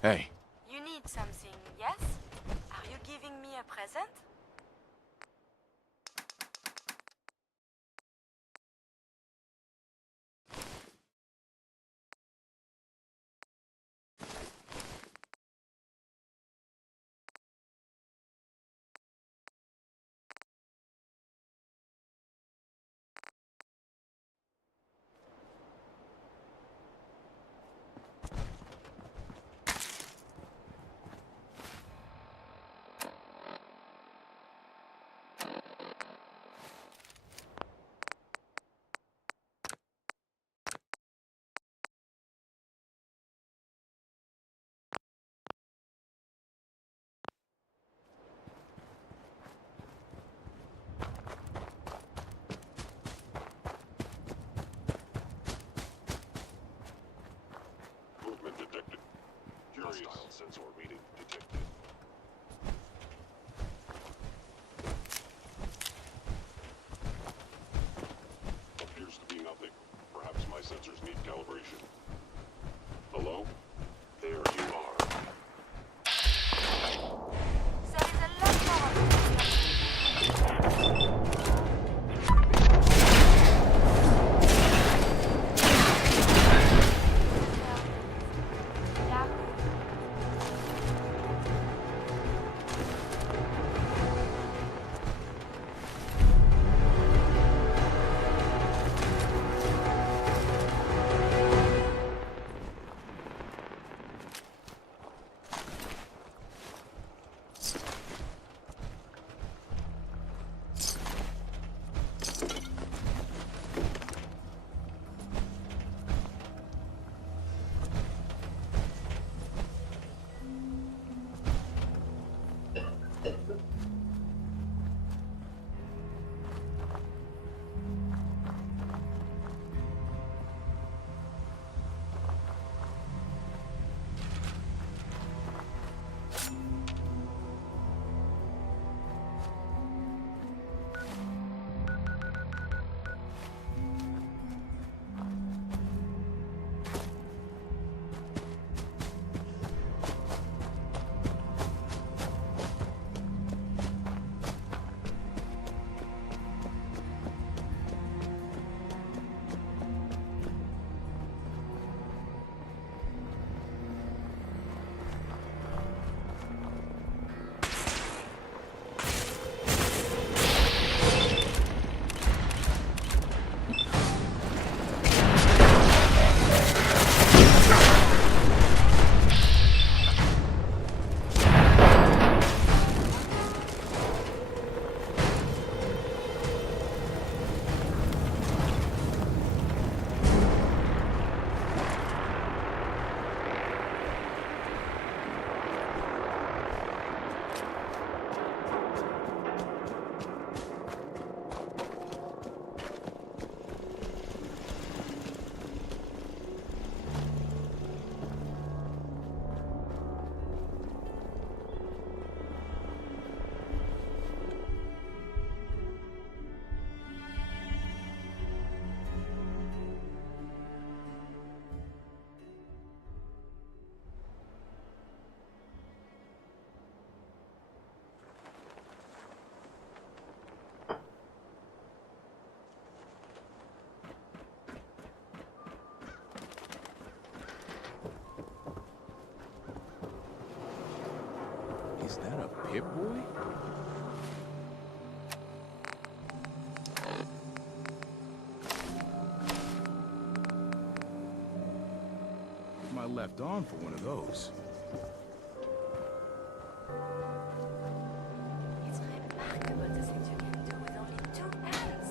Hey. You need something, yes? Are you giving me a present? Movement detected. Hostile sensor reading detected. Appears to be nothing. Perhaps my sensors need calibration. Hello? There you are. There is a lot more of Yeah. Is that a Pip-Boy? My left arm for one of those. It's remarkable the things you can do with only 2 hands.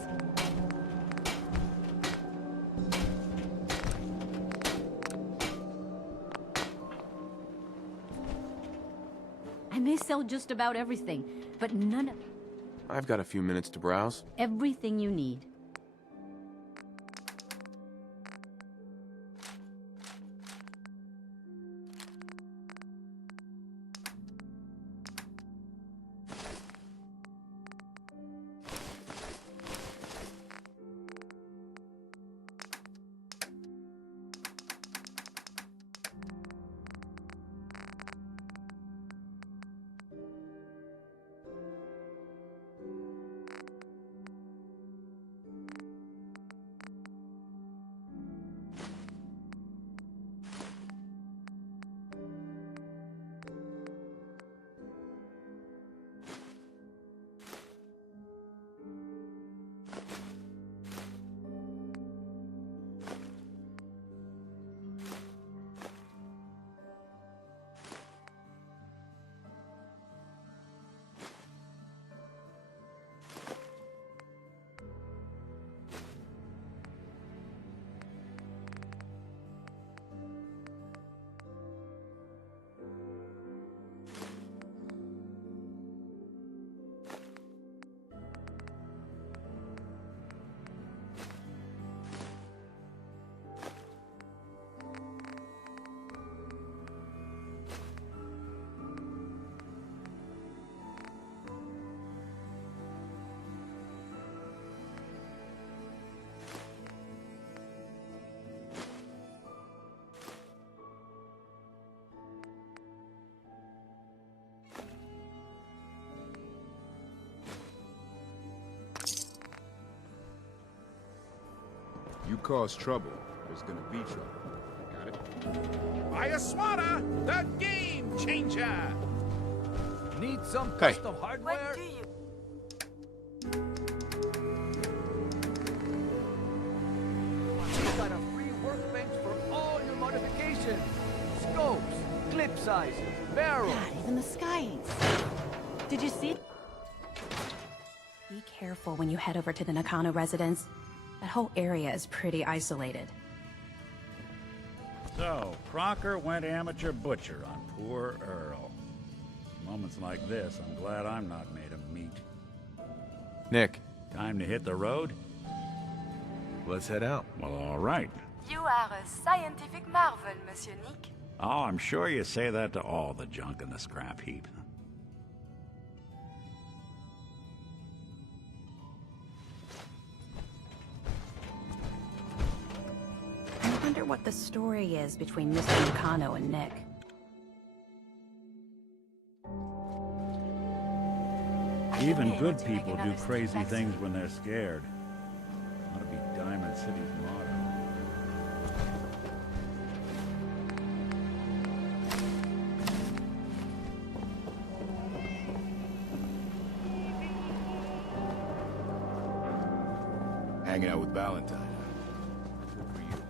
I may sell just about everything, but none of I've got a few minutes to browse. everything you need. you cause trouble, there's gonna be trouble. Got it? Ayaswara, the game changer! Need some Hey. custom When hardware? do you... You got a free workbench for all your modifications. Scopes, clip sizes, barrels. God, even the skies. Did you see? Be careful when you head over to the Nakano residence. That whole area is pretty isolated. So, Crocker went amateur butcher on poor Earl. Moments like this, I'm glad I'm not made of meat. Nick, Time to hit the road? let's head out. Well, all right. You are a scientific marvel, Monsieur Nick. Oh, I'm sure you say that to all the junk in the scrap heap. I wonder what the story is between Mr. Nakano and Nick. Even Hey, good what's making people do another crazy step back? things when they're scared. Ought to be Diamond City's motto. Hanging out with Valentine. Good for you.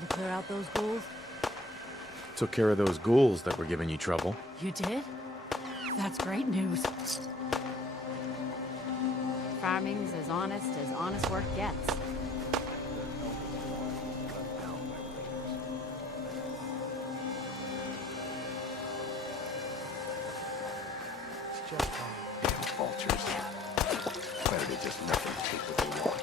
able to clear out those ghouls? Took care of those ghouls that were giving you trouble. You did? That's great news. Farming's as honest work gets. Damn vultures. Better to just let them take what they want.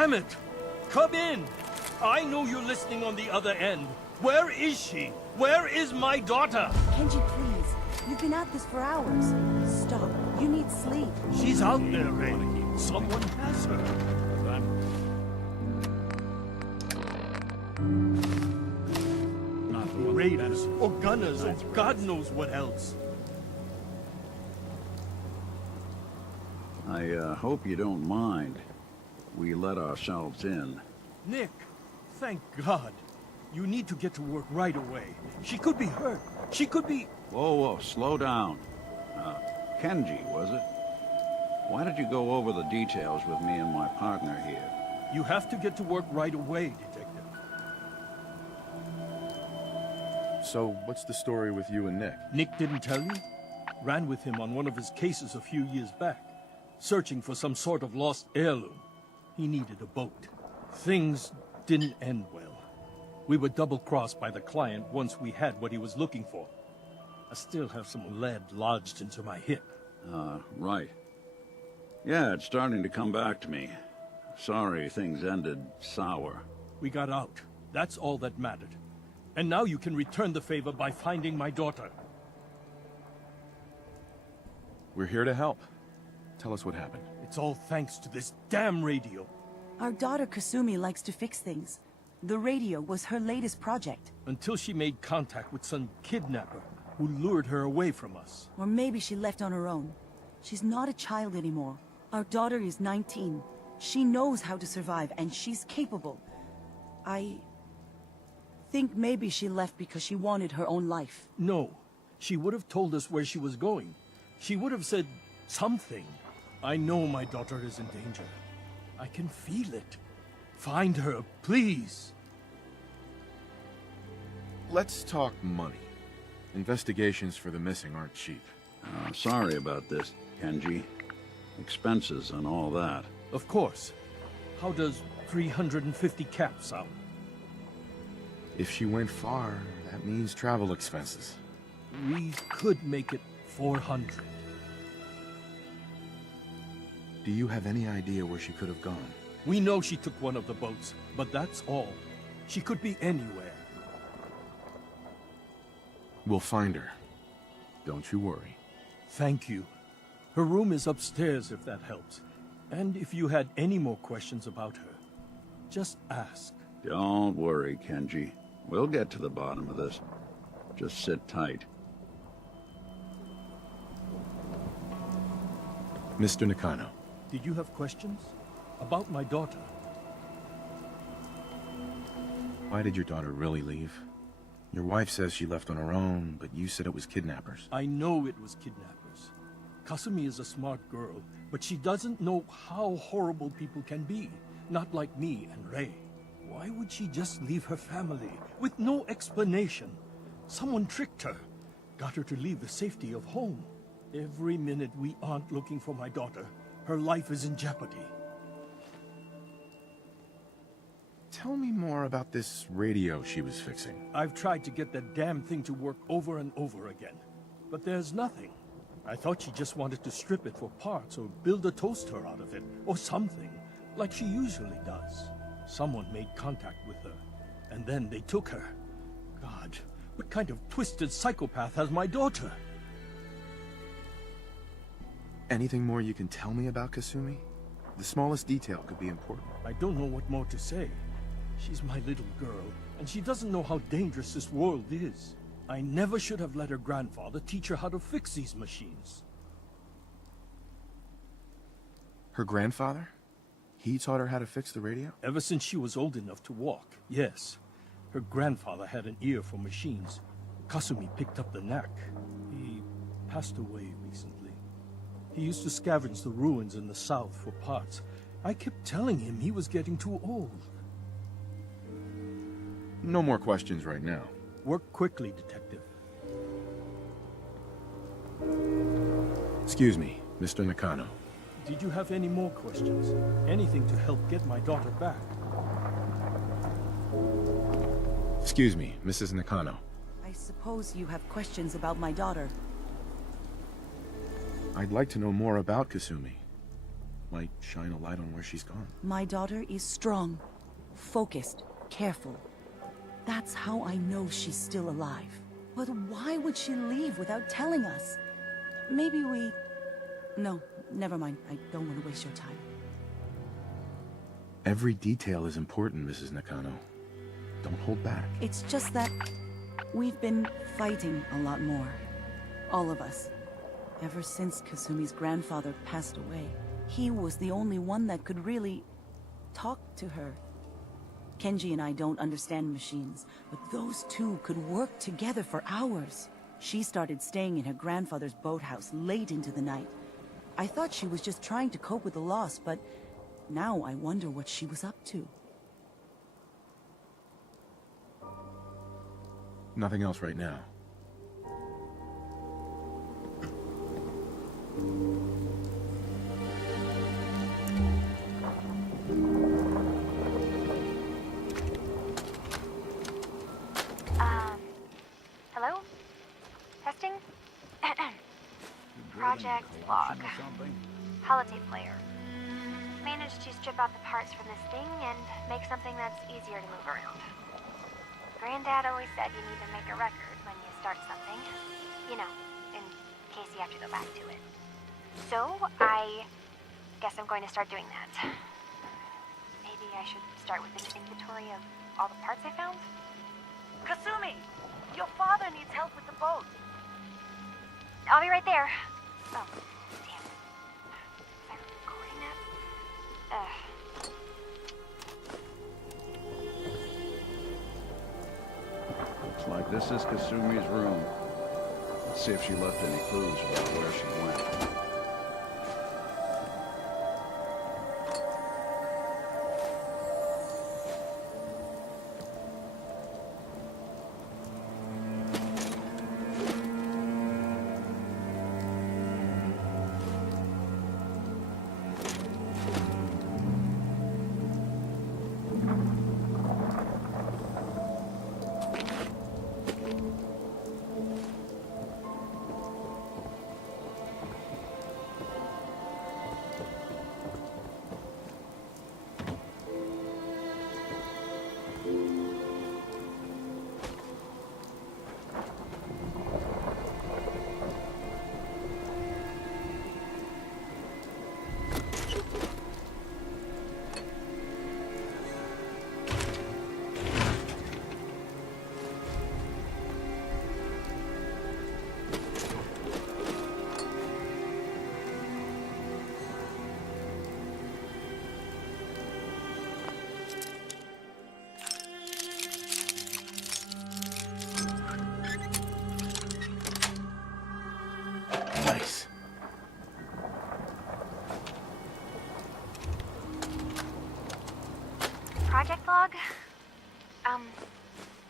Damn it! Come in! I know you're listening on the other end. Where is she? Where is my daughter? Kenji, please. You've been at this for hours. Stop. You need sleep. She's out there, Ray. Someone has her. Raiders, or gunners, or God knows what else. I hope you don't mind. We let ourselves in. Nick, thank God. You need to get to work right away. She could be hurt. She could be... Whoa, slow down. Kenji, was it? Why did you go over the details with me and my partner here? You have to get to work right away, Detective. So, what's the story with you and Nick? Nick didn't tell you? Ran with him on one of his cases a few years back, searching for some sort of lost heirloom. He needed a boat. Things didn't end well. We were double-crossed by the client once we had what he was looking for. I still have some lead lodged into my hip. Right. Yeah, it's starting to come back to me. Sorry things ended sour. We got out. That's all that mattered. And now you can return the favor by finding my daughter. We're here to help. Tell us what happened. It's all thanks to this damn radio. Our daughter Kasumi likes to fix things. The radio was her latest project. Until she made contact with some kidnapper who lured her away from us. Or maybe she left on her own. She's not a child anymore. Our daughter is 19. She knows how to survive, and she's capable. I think maybe she left because she wanted her own life. No. She would have told us where she was going. She would have said something. I know my daughter is in danger. I can feel it. Find her, please. Let's talk money. Investigations for the missing aren't cheap. Sorry about this, Kenji. Expenses and all that. Of course. How does 350 caps sound? If she went far, that means travel expenses. We could make it 400. Do you have any idea where she could have gone? We know she took one of the boats, but that's all. She could be anywhere. We'll find her. Don't you worry. Thank you. Her room is upstairs, if that helps. And if you had any more questions about her, just ask. Don't worry, Kenji. We'll get to the bottom of this. Just sit tight. Mr. Nakano. Did you have questions? About my daughter? Why did your daughter really leave? Your wife says she left on her own, but you said it was kidnappers. I know it was kidnappers. Kasumi is a smart girl, but she doesn't know how horrible people can be. Not like me and Ray. Why would she just leave her family with no explanation? Someone tricked her. Got her to leave the safety of home. Every minute we aren't looking for my daughter, her life is in jeopardy. Tell me more about this radio she was fixing. I've tried to get that damn thing to work over and over again, but there's nothing. I thought she just wanted to strip it for parts or build a toaster out of it, or something, like she usually does. Someone made contact with her, and then they took her. God, what kind of twisted psychopath has my daughter? Anything more you can tell me about Kasumi? The smallest detail could be important. I don't know what more to say. She's my little girl, and she doesn't know how dangerous this world is. I never should have let her grandfather teach her how to fix these machines. Her grandfather? He taught her how to fix the radio? Ever since she was old enough to walk, yes. Her grandfather had an ear for machines. Kasumi picked up the knack. He passed away recently. He used to scavenge the ruins in the south for parts. I kept telling him he was getting too old. No more questions right now. Work quickly, Detective. Excuse me, Mr. Nakano. Did you have any more questions? Anything to help get my daughter back? Excuse me, Mrs. Nakano. I suppose you have questions about my daughter. I'd like to know more about Kasumi. might shine a light on where she's gone. My daughter is strong, focused, careful. That's how I know she's still alive. But why would she leave without telling us? Maybe we... No, never mind. I don't want to waste your time. Every detail is important, Mrs. Nakano. Don't hold back. It's just that we've been fighting a lot more. All of us. Ever since Kasumi's grandfather passed away. He was the only one that could really talk to her. Kenji and I don't understand machines, but those two could work together for hours. She started staying in her grandfather's boathouse late into the night. I thought she was just trying to cope with the loss, but now I wonder what she was up to. Nothing else right now. Hello? Testing? Project log. Holotape player. Managed to strip out the parts from this thing and make something that's easier to move around. Granddad always said you need to make a record when you start something. You know, in case you have to go back to it. So, I guess I'm going to start doing that. Maybe I should start with an inventory of all the parts I found? Kasumi! Your father needs help with the boat. I'll be right there. Oh, damn. Was I recording that? Looks like this is Kasumi's room. Let's see if she left any clues about where she went. Nice. Project log?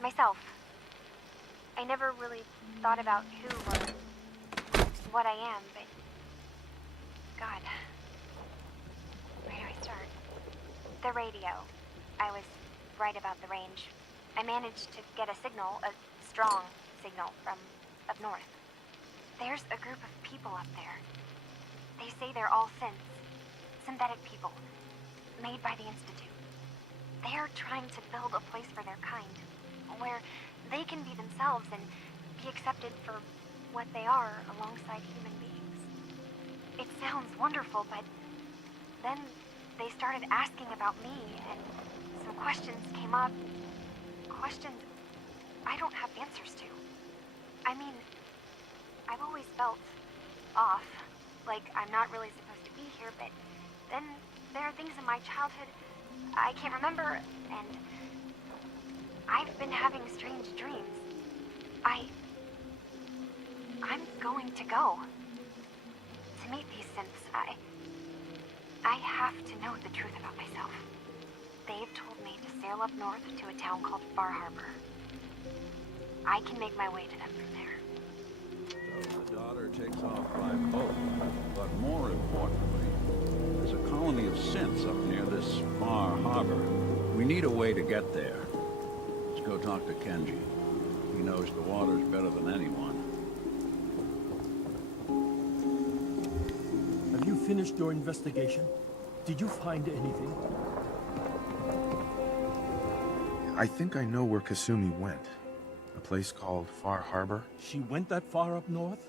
Myself. I never really thought about who or what I am, but... God. Where do I start? The radio. I was right about the range. I managed to get a signal, a strong signal, from up north. There's a group of people up there. They say they're all synths. Synthetic people. Made by the Institute. They're trying to build a place for their kind. Where they can be themselves and be accepted for what they are alongside human beings. It sounds wonderful, but then they started asking about me, and some questions came up. Questions I don't have answers to. I mean, I've always felt off, like I'm not really supposed to be here, but then there are things in my childhood I can't remember, and I've been having strange dreams. I'm going to go. To meet these synths, I have to know the truth about myself. They've told me to sail up north to a town called FarHarbor. I can make my way to them from there. So the daughter takes off by boat, but more importantly, there's a colony of synths up near this FarHarbor. We need a way to get there. Let's go talk to Kenji. He knows the waters better than anyone. Have you finished your investigation? Did you find anything? I think I know where Kasumi went. A place called FarHarbor. She went that far up north?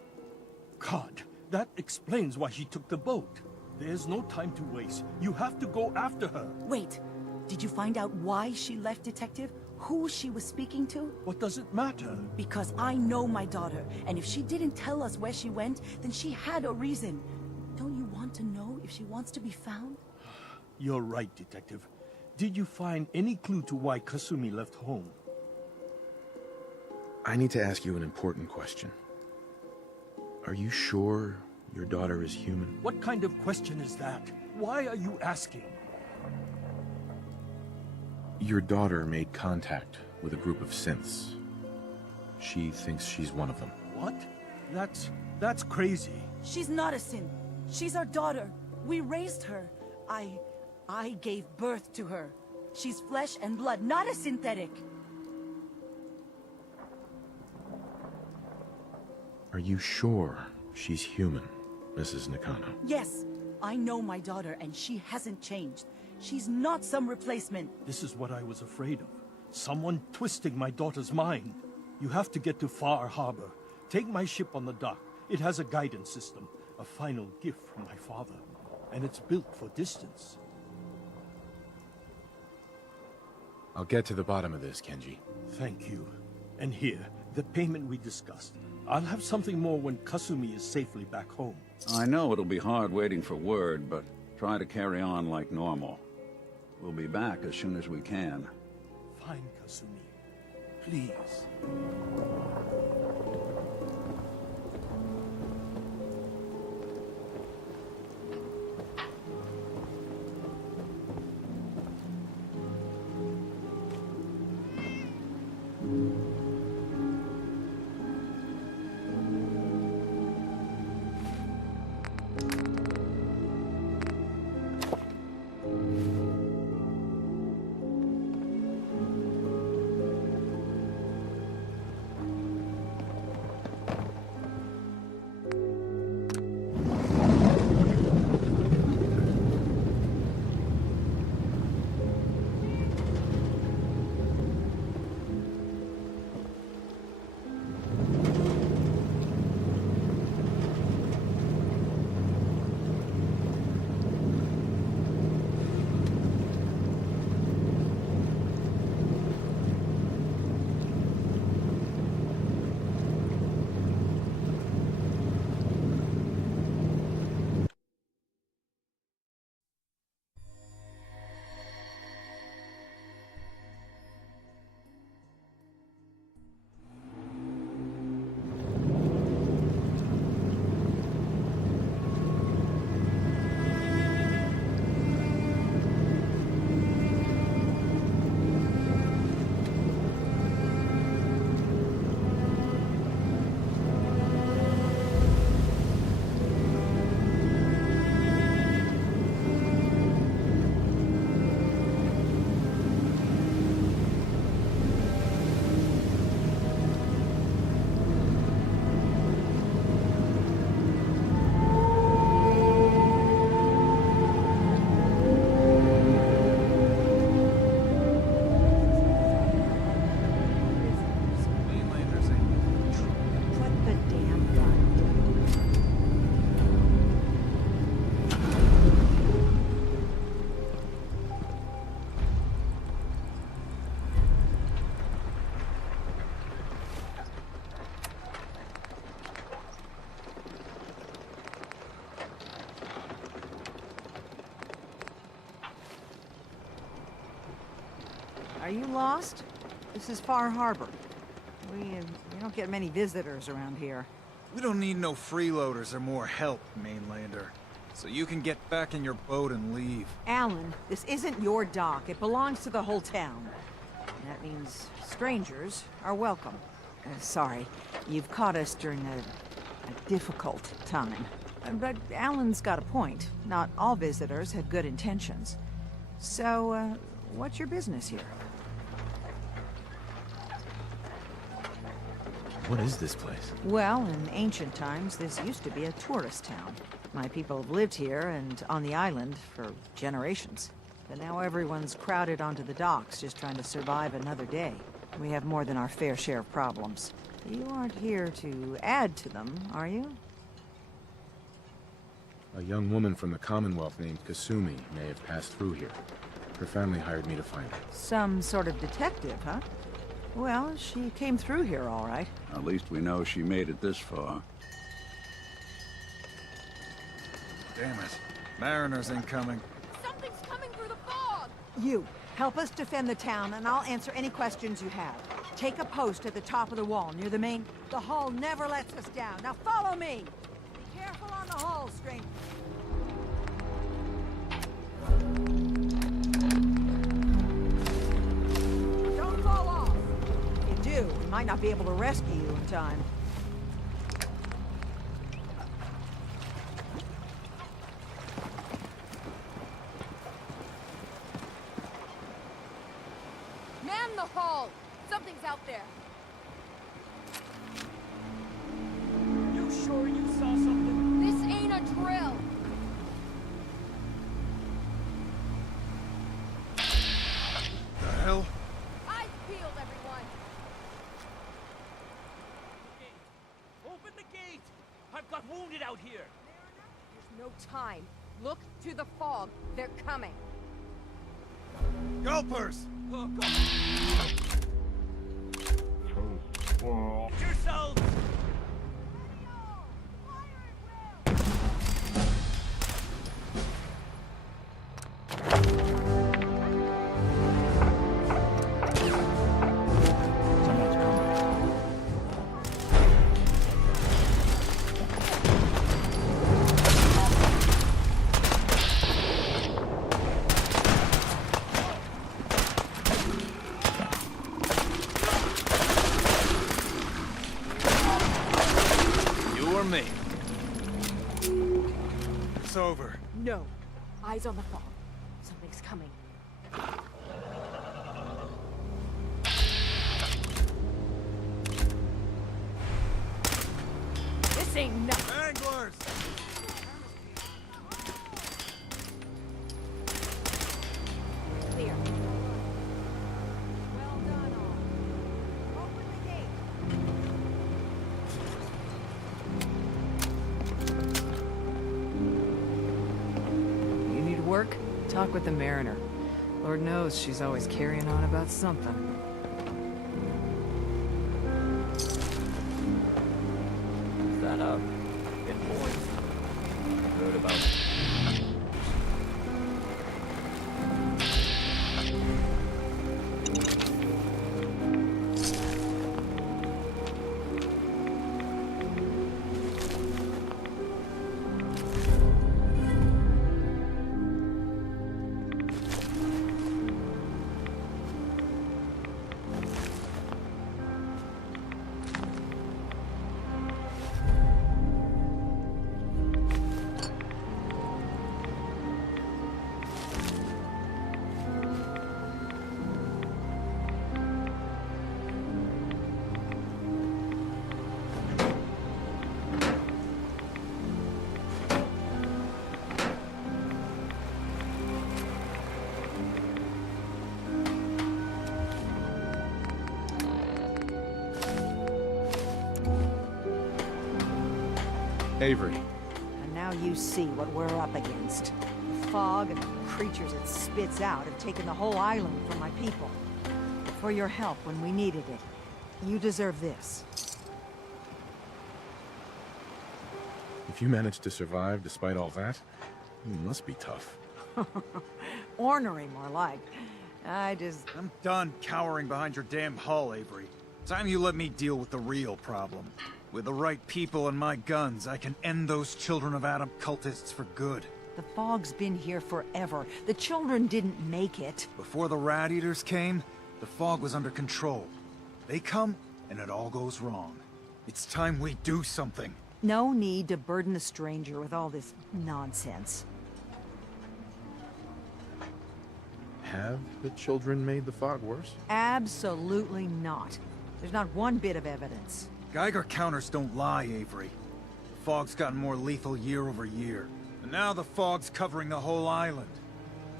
God, that explains why she took the boat. There's no time to waste. You have to go after her. Wait, did you find out why she left, Detective? Who she was speaking to? What does it matter? Because I know my daughter, and if she didn't tell us where she went, then she had a reason. Don't you want to know if she wants to be found? You're right, Detective. Did you find any clue to why Kasumi left home? I need to ask you an important question. Are you sure your daughter is human? What kind of question is that? Why are you asking? Your daughter made contact with a group of synths. She thinks she's one of them. What? That's crazy. She's not a synth. She's our daughter. We raised her. I gave birth to her. She's flesh and blood, not a synthetic. Are you sure she's human, Mrs. Nakano? Yes, I know my daughter, and she hasn't changed. She's not some replacement. This is what I was afraid of. Someone twisting my daughter's mind. You have to get to FarHarbor. Take my ship on the dock. It has a guidance system, a final gift from my father. And it's built for distance. I'll get to the bottom of this, Kenji. Thank you. And here, the payment we discussed. I'll have something more when Kasumi is safely back home. I know it'll be hard waiting for word, but try to carry on like normal. We'll be back as soon as we can. Fine, Kasumi. Please. Are you lost? This is FarHarbor. We don't get many visitors around here. We don't need no freeloaders or more help, mainlander. So you can get back in your boat and leave. Alan, this isn't your dock. It belongs to the whole town. And that means strangers are welcome. Sorry, you've caught us during a difficult time. But Alan's got a point. Not all visitors had good intentions. So, what's your business here? What is this place? Well, in ancient times, this used to be a tourist town. My people have lived here and on the island for generations. But now everyone's crowded onto the docks, just trying to survive another day. We have more than our fair share of problems. You aren't here to add to them, are you? A young woman from the Commonwealth named Kasumi may have passed through here. Her family hired me to find her. Some sort of detective, huh? Well, she came through here all right. At least we know she made it this far. Damn it. Mariners incoming. Something's coming through the fog! You, help us defend the town, and I'll answer any questions you have. Take a post at the top of the wall, near the main... The hall never lets us down. Now follow me! Be careful on the hall, stranger. Don't fall off! If you do, we might not be able to rescue you in time. Man the hall! Something's out there! You sure you saw something? This ain't a drill! The hell? Eyes peeled, everyone! Open the gate! I've got wounded out here! There's no time. Look to the fog. They're coming. Gulpers! Oh, God. Get yourselves! Me. It's over. No. Eyes on the fog. Something's coming. This ain't nothing. Anglers! Clear. Well done, all. Open the gate. You need work? Talk with the Mariner. Lord knows she's always carrying on about something. Is that a invoice? Heard about it. Avery. And now you see what we're up against. The fog and the creatures it spits out have taken the whole island from my people. For your help when we needed it. You deserve this. If you managed to survive despite all that, you must be tough. Ornery, more like. I'm done cowering behind your damn hull, Avery. Time you let me deal with the real problem. With the right people and my guns, I can end those Children of Adam cultists for good. The fog's been here forever. The children didn't make it. Before the Rat Eaters came, the fog was under control. They come, and it all goes wrong. It's time we do something. No need to burden a stranger with all this nonsense. Have the children made the fog worse? Absolutely not. There's not one bit of evidence. Geiger counters don't lie, Avery. The fog's gotten more lethal year over year. And now the fog's covering the whole island.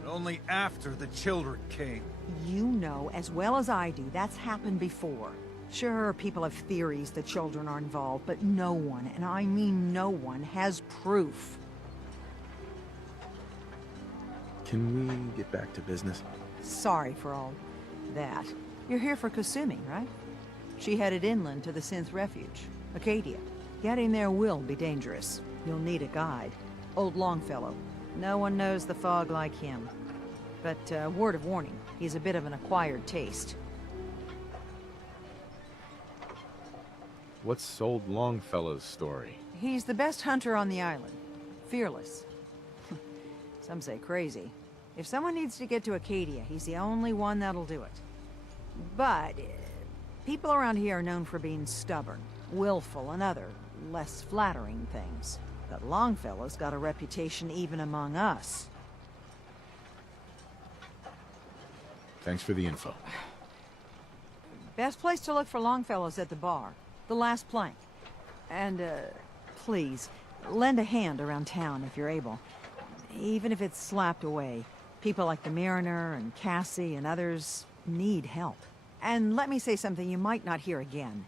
But only after the children came. You know as well as I do that's happened before. Sure, people have theories the children are involved, but no one, and I mean no one, has proof. Can we get back to business? Sorry for all that. You're here for Kasumi, right? She headed inland to the Synth Refuge, Acadia. Getting there will be dangerous. You'll need a guide. Old Longfellow. No one knows the fog like him. But, word of warning, he's a bit of an acquired taste. What's old Longfellow's story? He's the best hunter on the island. Fearless. Some say crazy. If someone needs to get to Acadia, he's the only one that'll do it. But, people around here are known for being stubborn, willful, and other, less flattering things. But Longfellow's got a reputation even among us. Thanks for the info. Best place to look for Longfellow's at the bar. The last plank. And, please, lend a hand around town if you're able. Even if it's slapped away. People like the Mariner and Cassie and others need help. And let me say something you might not hear again.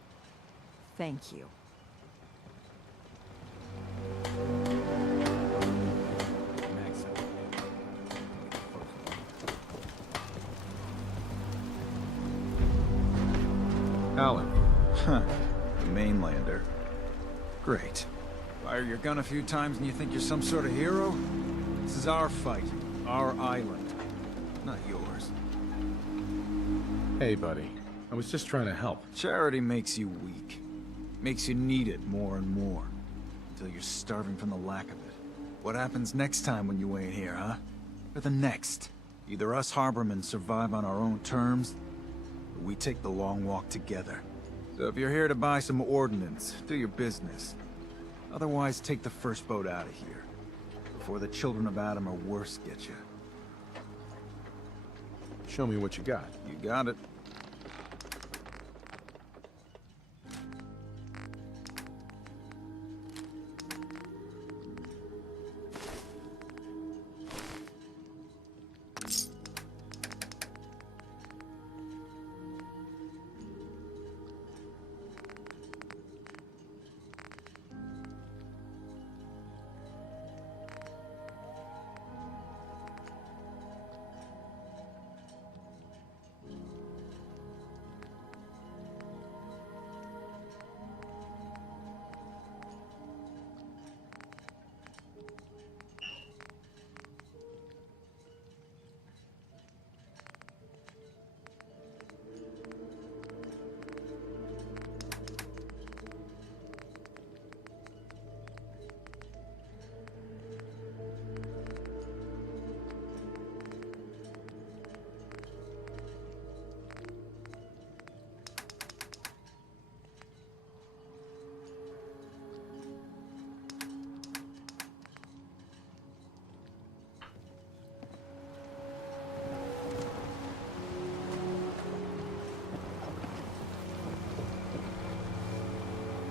Thank you. Alan. Huh. The mainlander. Great. Fire your gun a few times and you think you're some sort of hero? This is our fight. Our island. Not yours. Hey, buddy. I was just trying to help. Charity makes you weak. Makes you need it more and more. Until you're starving from the lack of it. What happens next time when you ain't here, huh? Or the next? Either us harbormen survive on our own terms, or we take the long walk together. So if you're here to buy some ordnance, do your business. Otherwise, take the first boat out of here. Before the children of Adam or worse get you. Show me what you got. You got it.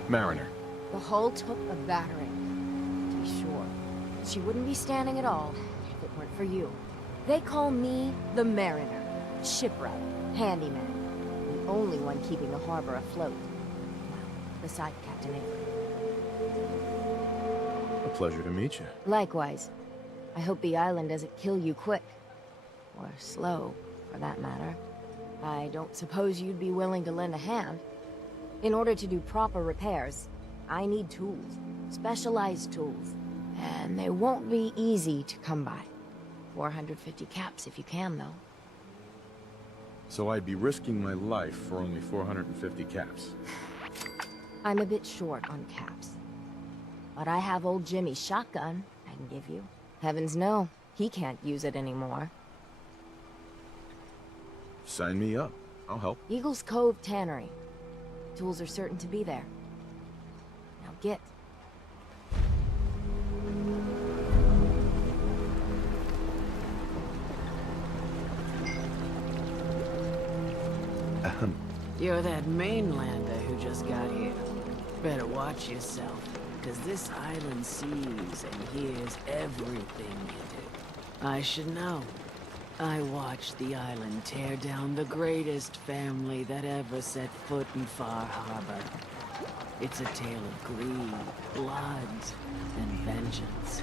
Mariner. The hull took a battering, to be sure. She wouldn't be standing at all if it weren't for you. They call me the Mariner, shipwright, handyman, the only one keeping the harbor afloat. Well, beside Captain Avery. A pleasure to meet you. Likewise. I hope the island doesn't kill you quick. Or slow, for that matter. I don't suppose you'd be willing to lend a hand. In order to do proper repairs, I need tools. Specialized tools. And they won't be easy to come by. 450 caps if you can, though. So I'd be risking my life for only 450 caps. I'm a bit short on caps. But I have old Jimmy's shotgun I can give you. Heavens no, he can't use it anymore. Sign me up. I'll help. Eagle's Cove Tannery. Tools are certain to be there. Now get. You're that mainlander who just got here. Better watch yourself, because this island sees and hears everything you do. I should know. I watched the island tear down the greatest family that ever set foot in FarHarbor. It's a tale of greed, blood, and vengeance.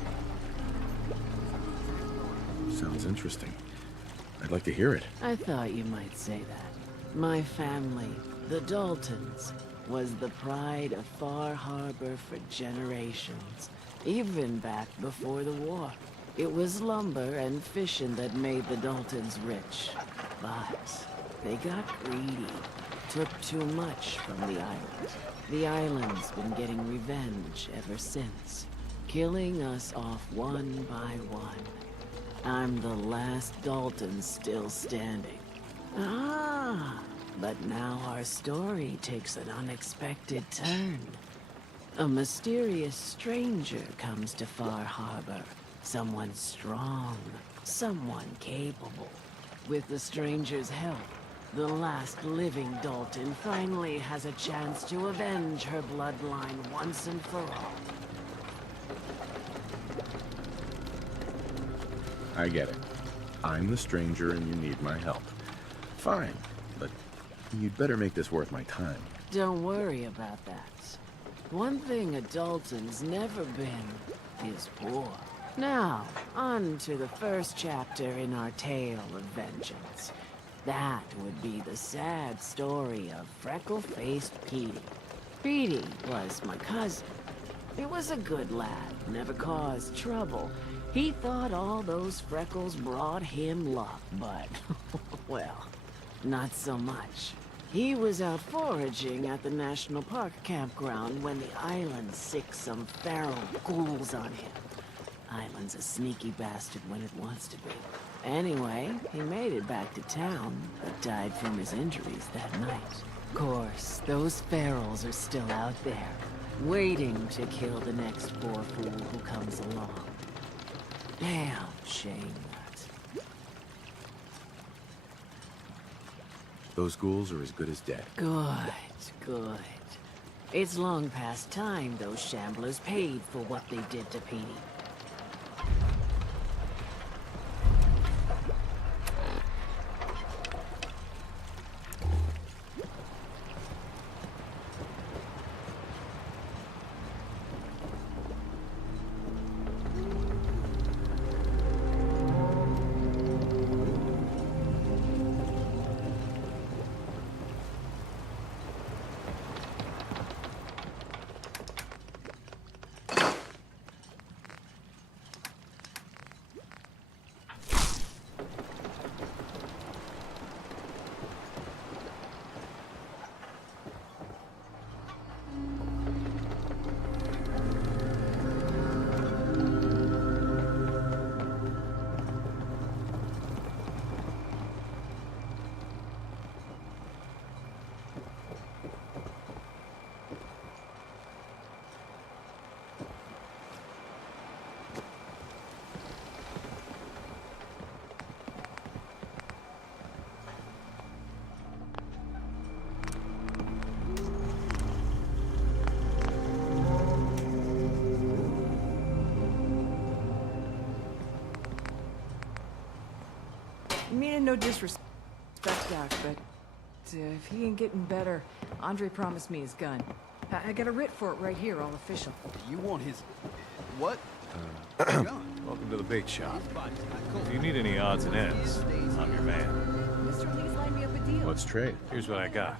Sounds interesting. I'd like to hear it. I thought you might say that. My family, the Daltons, was the pride of FarHarbor for generations, even back before the war. It was lumber and fishing that made the Daltons rich, but they got greedy, took too much from the island. The island's been getting revenge ever since, killing us off one by one. I'm the last Dalton still standing. Ah, but now our story takes an unexpected turn. A mysterious stranger comes to FarHarbor. Someone strong, someone capable. With the stranger's help, the last living Dalton finally has a chance to avenge her bloodline once and for all. I get it. I'm the stranger and you need my help. Fine, but you'd better make this worth my time. Don't worry about that. One thing a Dalton's never been is poor. Now, on to the first chapter in our tale of vengeance. That would be the sad story of freckle-faced Petey. Petey was my cousin. He was a good lad, never caused trouble. He thought all those freckles brought him luck, but, well, not so much. He was out foraging at the National Park campground when the island sicked some feral ghouls on him. Island's a sneaky bastard when it wants to be. Anyway, he made it back to town, but died from his injuries that night. Of course, those ferals are still out there, waiting to kill the next poor fool who comes along. Damn shame that. Those ghouls are as good as dead. Good, good. It's long past time those shamblers paid for what they did to Petey. Meaning no disrespect, Doc, but if he ain't getting better, Andre promised me his gun. I got a writ for it right here, all official. You want his... what? Welcome to the bait shop. If you need any odds and ends, I'm your man. Mr. Lee's lined me up a deal. Let's trade. Here's what I got.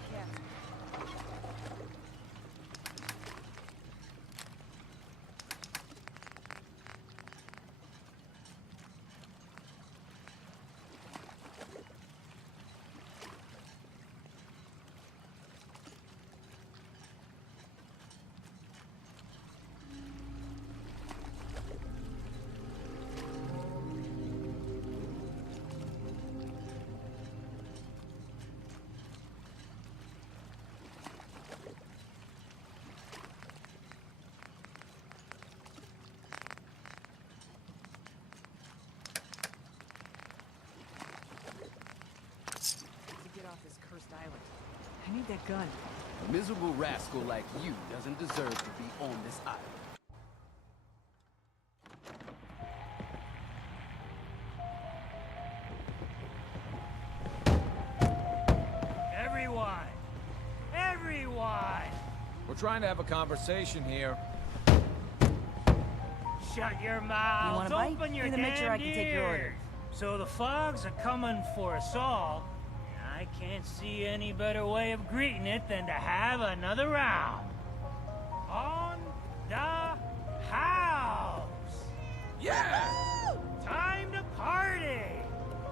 To get off this cursed island. I need that gun. A miserable rascal like you doesn't deserve to be on this island. Everyone! We're trying to have a conversation here. Shut your mouth! You want a bite? Open your Need to make sure I can take your order. ears. So the fogs are coming for us all. I can't see any better way of greeting it than to have another round. On the house! Yeah! Time to party!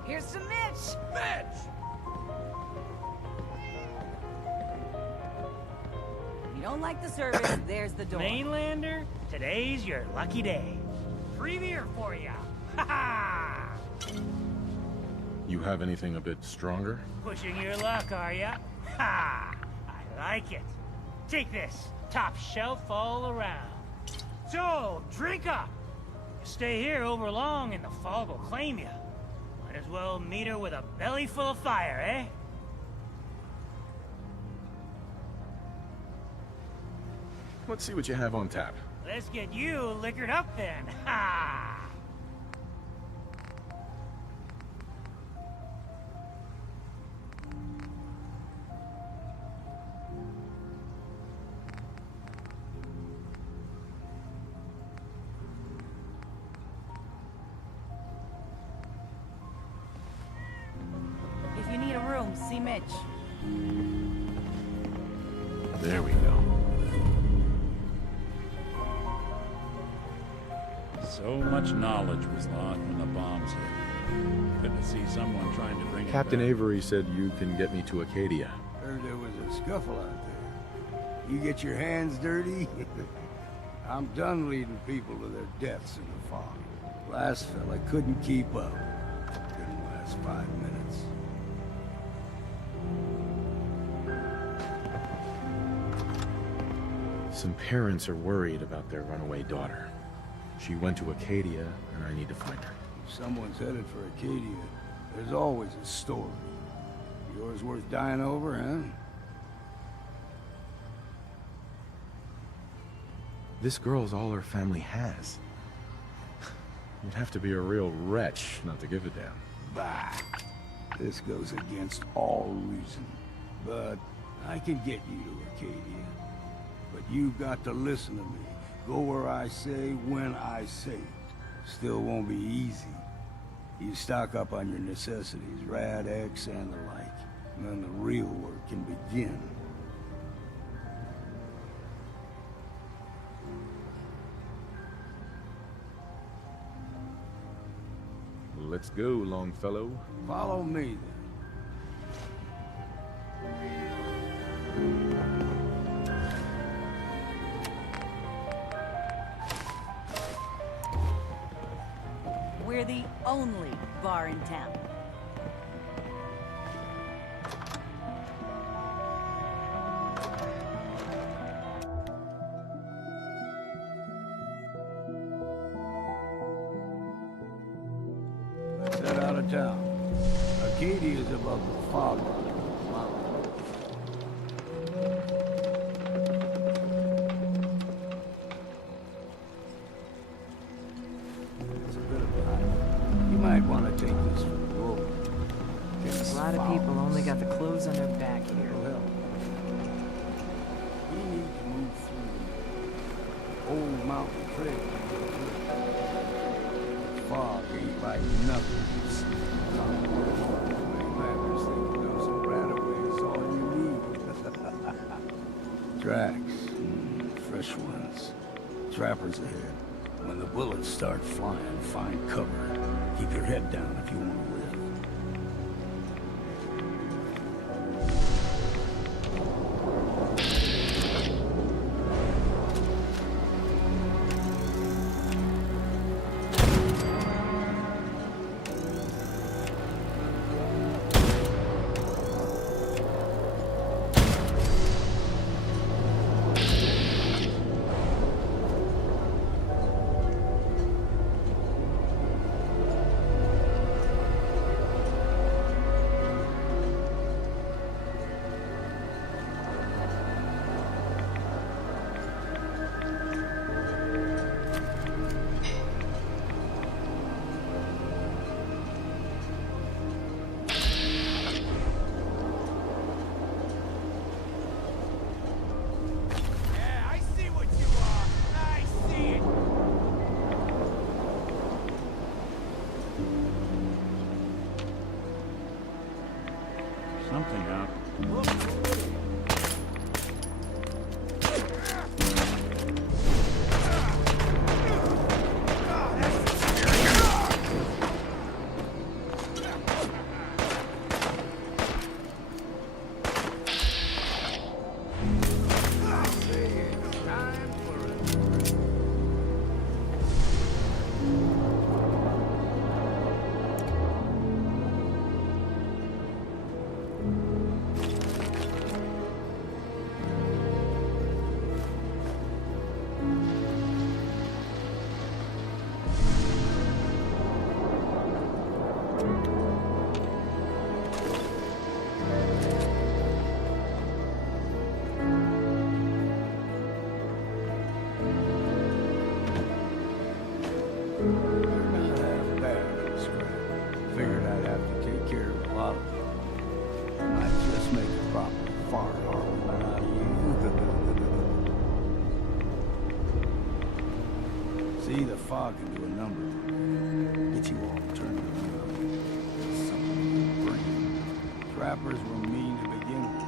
Here's some Mitch! Mitch! You don't like the service, there's the door. Mainlander, today's your lucky day. Free beer for ya! Ha ha! You have anything a bit stronger? Pushing your luck, are ya? Ha! I like it. Take this, top shelf all around. So, drink up. You stay here over long and the fog will claim you. Might as well meet her with a belly full of fire, eh? Let's see what you have on tap. Let's get you liquored up then. Ha! If you need a room, see Mitch. There we go. So much knowledge was lost when the bombs hit. Good to see someone trying to bring Captain it back. Avery said you can get me to Acadia. Heard there was a scuffle out there. You get your hands dirty? I'm done leading people to their deaths in the fog. Last fella couldn't keep up. Didn't last 5 minutes. Some parents are worried about their runaway daughter. She went to Acadia, and I need to find her. If someone's headed for Acadia, there's always a story. Yours worth dying over, huh? This girl's all her family has. You'd have to be a real wretch not to give a damn. Bah! This goes against all reason. But I can get you to Acadia. But you've got to listen to me. Go where I say, when I say it. Still won't be easy. You stock up on your necessities, Rad X and the like. And then the real work can begin. Let's go, Longfellow. Follow me, then. We're the only bar in town. Let's head out of town. Acadia is above the fog line. It's a bit of a hike. You might want to take this for the road. A lot of people only got the clothes on their back here. We need to move through the old mountain trail. The fog ain't like nothing you've seen. Mainlanders think those Radaway is all you need. Tracks, fresh ones. Trappers ahead. When the bullets start flying, find cover. Keep your head down if you want to live. something out. Figured I'd have to take care of a lot of them. Might just make a proper FarHarbor out of you. See, the fog can do a number. Get you all turned around. Something in your brain. Trappers were mean to begin with.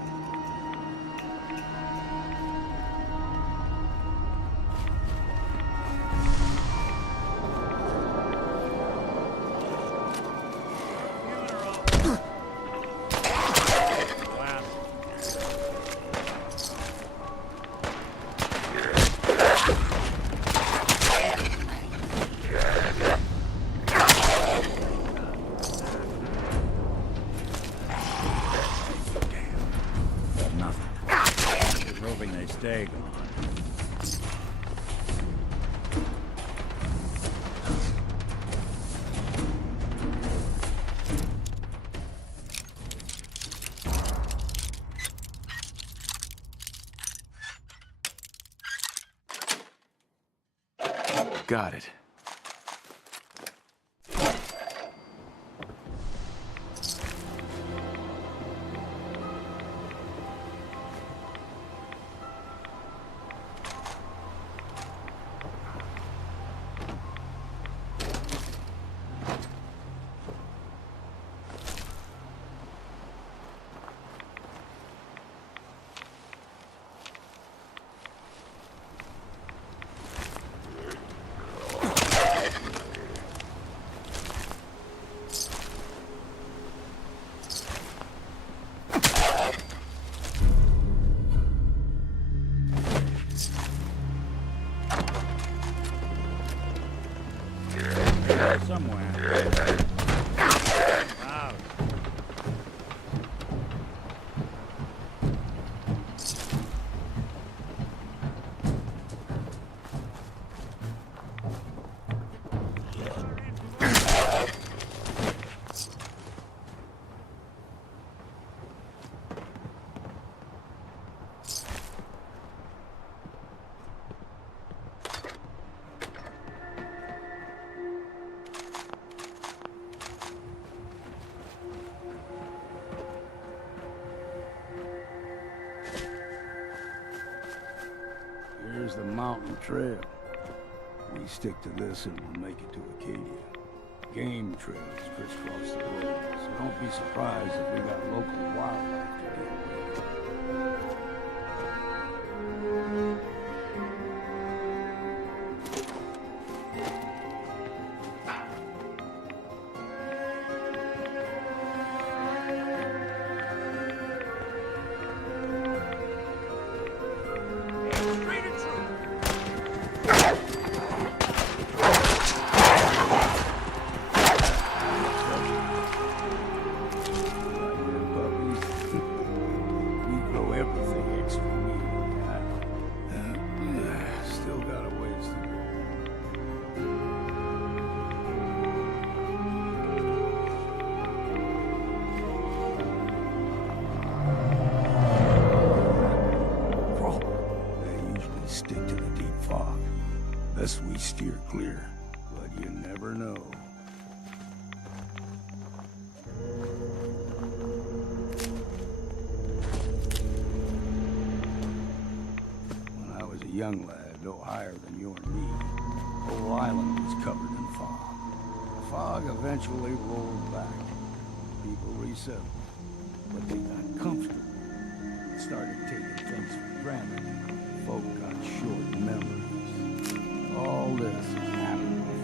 Stay gone. Got it. Somewhere. Wow. Here's the mountain trail. We stick to this and we'll make it to Acadia. Game trails crisscross the road, so don't be surprised if we got local wildlife to deal with. Thus we steer clear, but you never know. When I was a young lad, no higher than you and me, the whole island was covered in fog. The fog eventually rolled back. People resettled. but they got comfortable. Started taking things for granted. Folk got short memories. All this has happened before.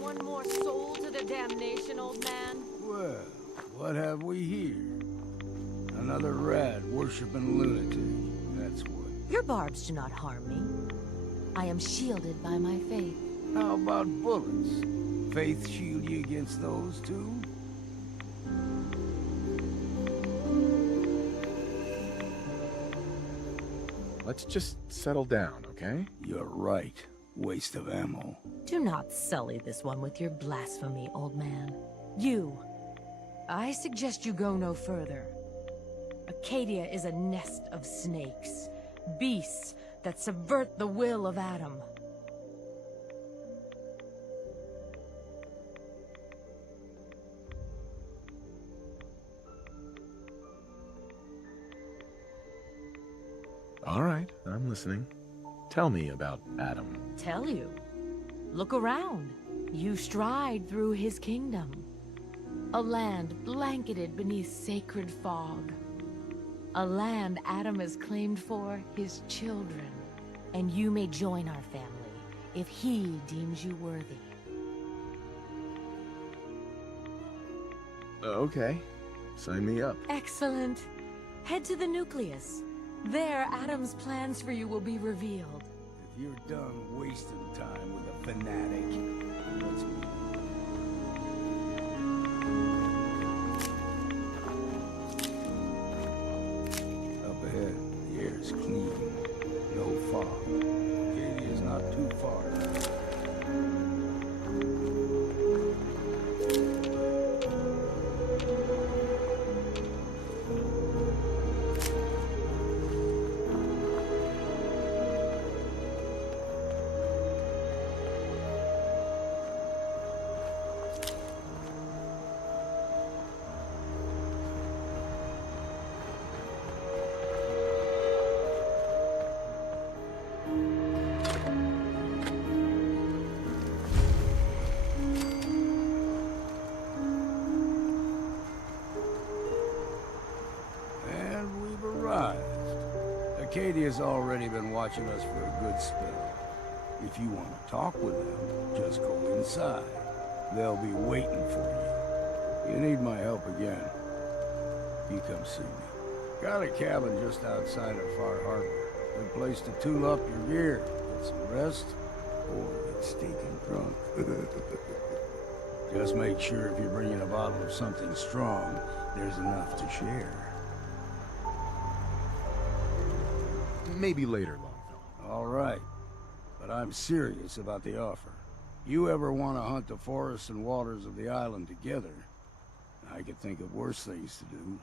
One more soul to the damnation, old man? Well, what have we here? Another rat-worshipping lunatic, that's what. Your barbs do not harm me. I am shielded by my faith. How about bullets? Faith shield you against those, too? Let's just settle down, okay? You're right. Waste of ammo. Do not sully this one with your blasphemy, old man. You. I suggest you go no further. Acadia is a nest of snakes. Beasts that subvert the will of Adam. All right, I'm listening. Tell me about Adam. Tell you. Look around. You stride through his kingdom. A land blanketed beneath sacred fog. A land Adam has claimed for his children. And you may join our family if he deems you worthy. Okay, sign me up. Excellent. Head to the nucleus. There, Adam's plans for you will be revealed. If you're done wasting time with a fanatic, let's move. Up ahead, the air's clean. No fog. Acadia's not too far. Acadia's already been watching us for a good spell. If you want to talk with them, just go inside. They'll be waiting for you. You need my help again, you come see me. Got a cabin just outside of FarHarbor. Good place to tool up your gear, get some rest, or get stinking drunk. Just make sure if you're bringing a bottle of something strong, there's enough to share. Maybe later, Longfellow. All right. But I'm serious about the offer. You ever want to hunt the forests and waters of the island together, I could think of worse things to do.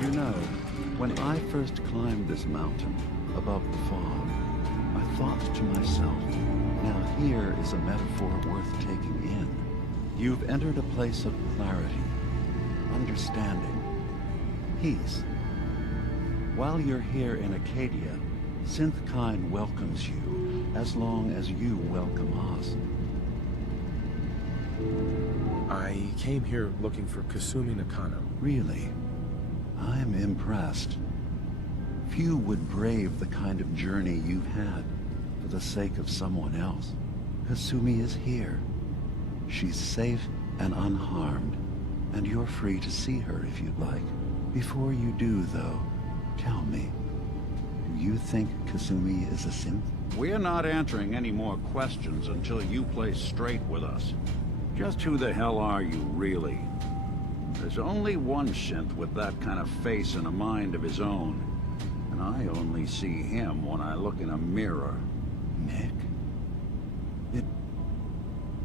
You know, when I first climbed this mountain above the fog, I thought to myself, now here is a metaphor worth taking in. You've entered a place of clarity, understanding, peace. While you're here in Acadia, Synthkind welcomes you as long as you welcome us. I came here looking for Kasumi Nakano. Really? I'm impressed. Few would brave the kind of journey you've had for the sake of someone else. Kasumi is here. She's safe and unharmed, and you're free to see her if you'd like. Before you do, though, tell me, do you think Kasumi is a synth? We're not answering any more questions until you play straight with us. Just who the hell are you, really? There's only one synth with that kind of face and a mind of his own. And I only see him when I look in a mirror. Nick?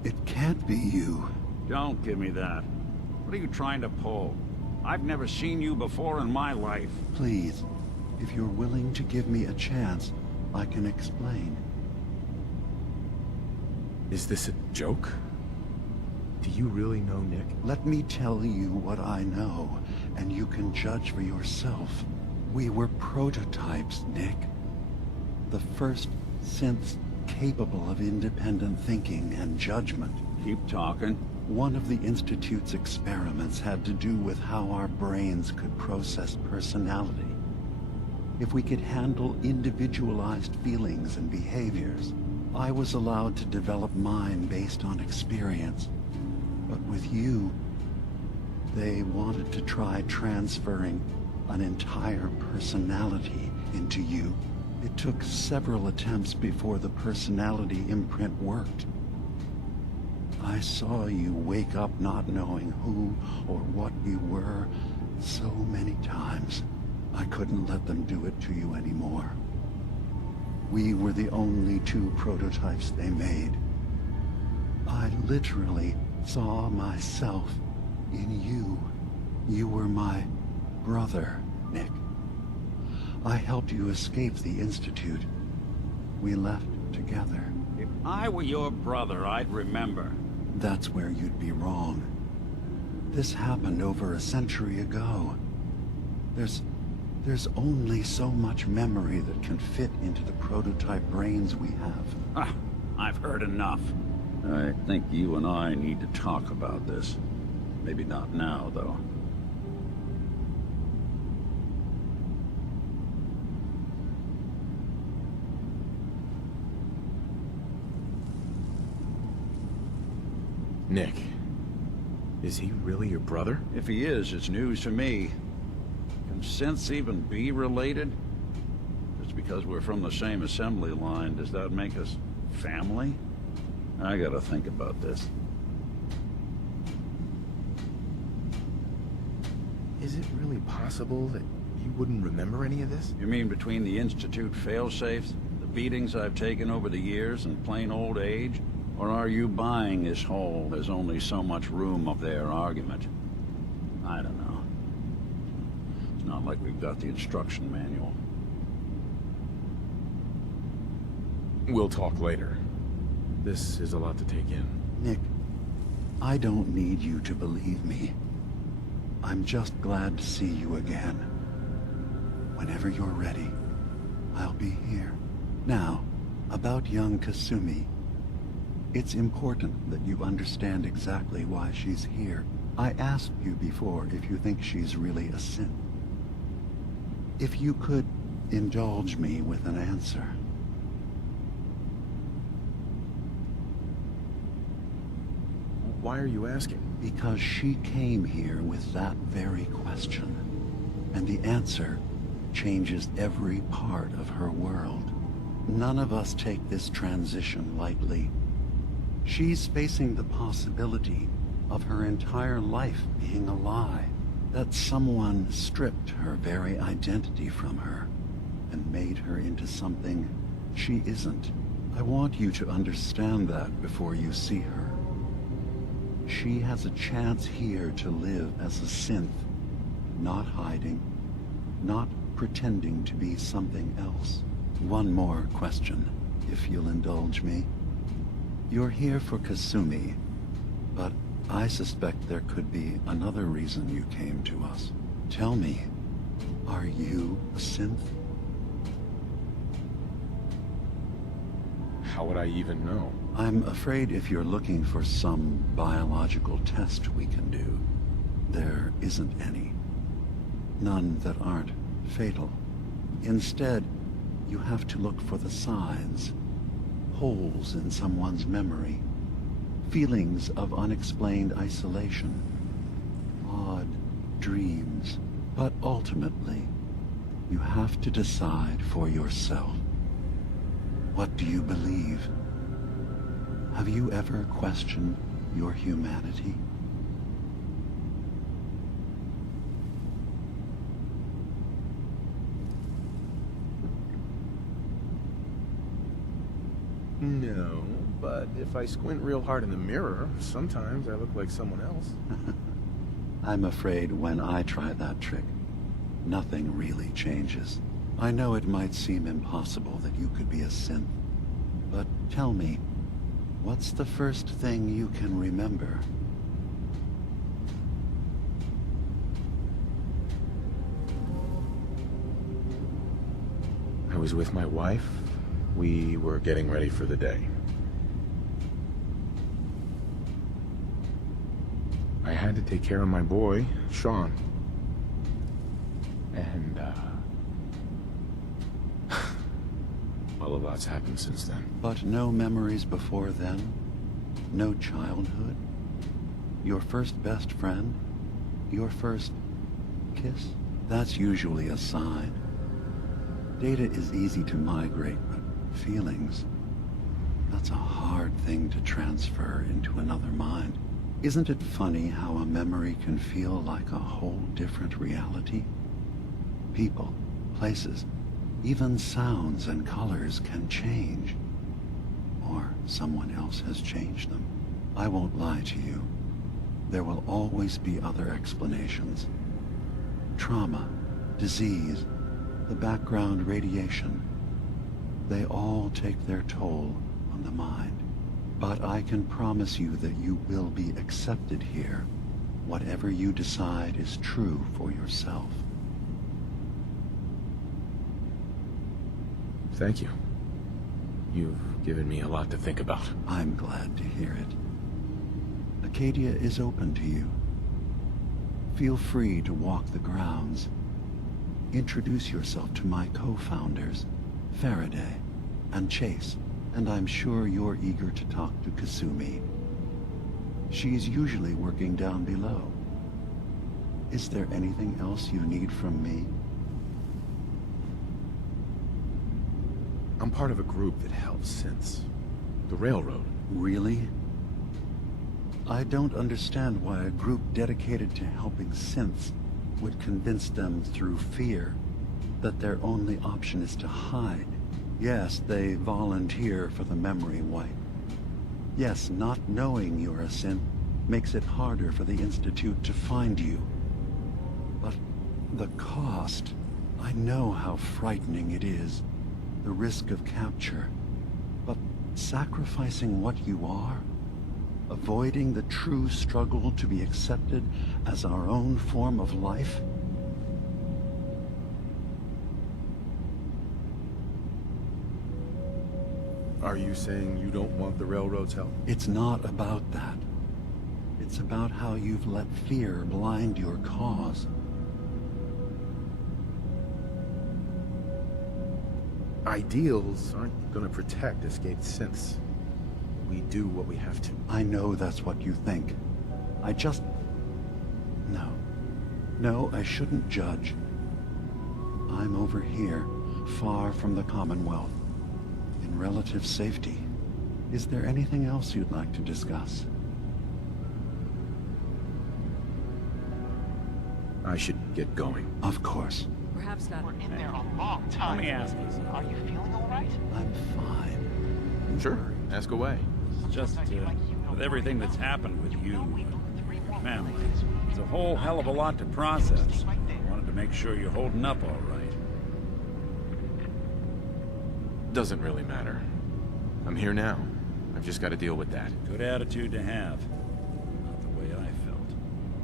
It can't be you. Don't give me that. What are you trying to pull? I've never seen you before in my life. Please, if you're willing to give me a chance, I can explain. Is this a joke? Do you really know Nick? Let me tell you what I know, and you can judge for yourself. We were prototypes, Nick. The first synths capable of independent thinking and judgment. Keep talking. One of the Institute's experiments had to do with how our brains could process personality. If we could handle individualized feelings and behaviors, I was allowed to develop mine based on experience. But with you, they wanted to try transferring an entire personality into you. It took several attempts before the personality imprint worked. I saw you wake up not knowing who or what you were so many times. I couldn't let them do it to you anymore. We were the only two prototypes they made. I literally saw myself in you. You were my brother, Nick. I helped you escape the Institute. We left together. If I were your brother, I'd remember. That's where you'd be wrong. This happened over a century ago. There's only so much memory that can fit into the prototype brains we have. Ah, I've heard enough. I think you and I need to talk about this. Maybe not now, though. Nick, is he really your brother? If he is, it's news to me. synths even be related? Just because we're from the same assembly line, does that make us family? I gotta think about this. Is it really possible that you wouldn't remember any of this? You mean between the Institute failsafes, the beatings I've taken over the years, and plain old age? Or are you buying this whole "there's only so much room" of their argument? I don't know. It's not like we've got the instruction manual. We'll talk later. This is a lot to take in. Nick, I don't need you to believe me. I'm just glad to see you again. Whenever you're ready, I'll be here. Now, about young Kasumi. It's important that you understand exactly why she's here. I asked you before if you think she's really a synth. If you could indulge me with an answer. Why are you asking? Because she came here with that very question. And the answer changes every part of her world. None of us take this transition lightly. She's facing the possibility of her entire life being a lie. That someone stripped her very identity from her and made her into something she isn't. I want you to understand that before you see her. She has a chance here to live as a synth, not hiding, not pretending to be something else. One more question, if you'll indulge me. You're here for Kasumi, but I suspect there could be another reason you came to us. Tell me, are you a synth? How would I even know? I'm afraid if you're looking for some biological test we can do, there isn't any. None that aren't fatal. Instead, you have to look for the signs. Holes in someone's memory. Feelings of unexplained isolation. Odd dreams. But ultimately, you have to decide for yourself. What do you believe? Have you ever questioned your humanity? No, but if I squint real hard in the mirror, sometimes I look like someone else. I'm afraid when I try that trick, nothing really changes. I know it might seem impossible that you could be a synth, but tell me, what's the first thing you can remember? I was with my wife. We were getting ready for the day. I had to take care of my boy, Sean. And, well, a lot's happened since then. But no memories before then? No childhood? Your first best friend? Your first kiss? That's usually a sign. Data is easy to migrate, but feelings, that's a hard thing to transfer into another mind. Isn't it funny how a memory can feel like a whole different reality? People, places, even sounds and colors can change. Or someone else has changed them. I won't lie to you. There will always be other explanations. Trauma, disease, the background radiation. They all take their toll on the mind. But I can promise you that you will be accepted here, whatever you decide is true for yourself. Thank you. You've given me a lot to think about. I'm glad to hear it. Acadia is open to you. Feel free to walk the grounds. Introduce yourself to my co-founders, Faraday and Chase, and I'm sure you're eager to talk to Kasumi. She's usually working down below. Is there anything else you need from me? I'm part of a group that helps synths. The Railroad. Really? I don't understand why a group dedicated to helping synths would convince them through fear that their only option is to hide. Yes, they volunteer for the memory wipe. Yes, not knowing you're a synth makes it harder for the Institute to find you. But the cost, I know how frightening it is. The risk of capture. But sacrificing what you are, avoiding the true struggle to be accepted as our own form of life? Are you saying you don't want the Railroad's help? It's not about that. It's about how you've let fear blind your cause. Ideals aren't gonna protect escaped synths. We do what we have to. I know that's what you think. I just... No. No, I shouldn't judge. I'm over here, far from the Commonwealth, in relative safety. Is there anything else you'd like to discuss? I should get going. Of course. Perhaps not. We're in there a long time. Let me ask you, are you feeling all right? I'm fine. Sure, ask away. Just, with everything that's happened with you, family, it's a whole hell of a lot to process. I wanted to make sure you're holding up all right. Doesn't really matter. I'm here now. I've just got to deal with that. Good attitude to have. Not the way I felt.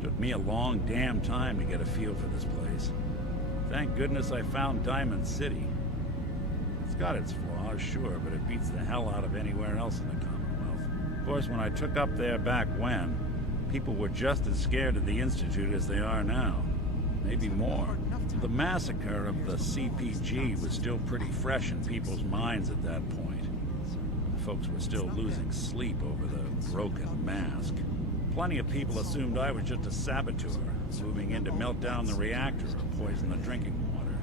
Took me a long damn time to get a feel for this place. Thank goodness I found Diamond City. It's got its flaws, sure, but it beats the hell out of anywhere else in the Commonwealth. Of course, when I took up there back when, people were just as scared of the Institute as they are now. Maybe more. The massacre of the CPG was still pretty fresh in people's minds at that point. Folks were still losing sleep over the broken mask. Plenty of people assumed I was just a saboteur, moving in to melt down the reactor or poison the drinking water.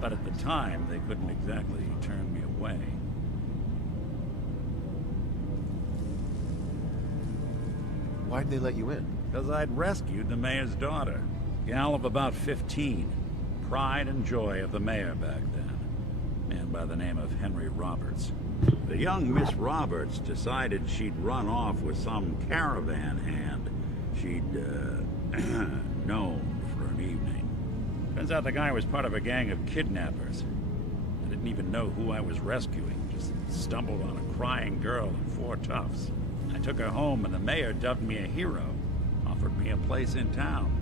But at the time, they couldn't exactly turn me away. Why'd they let you in? Because I'd rescued the mayor's daughter. Gal of about 15. Pride and joy of the mayor back then. Man by the name of Henry Roberts. The young Miss Roberts decided she'd run off with some caravan hand she'd, known for an evening. Turns out the guy was part of a gang of kidnappers. I didn't even know who I was rescuing, just stumbled on a crying girl and 4 toughs. I took her home and the mayor dubbed me a hero, offered me a place in town.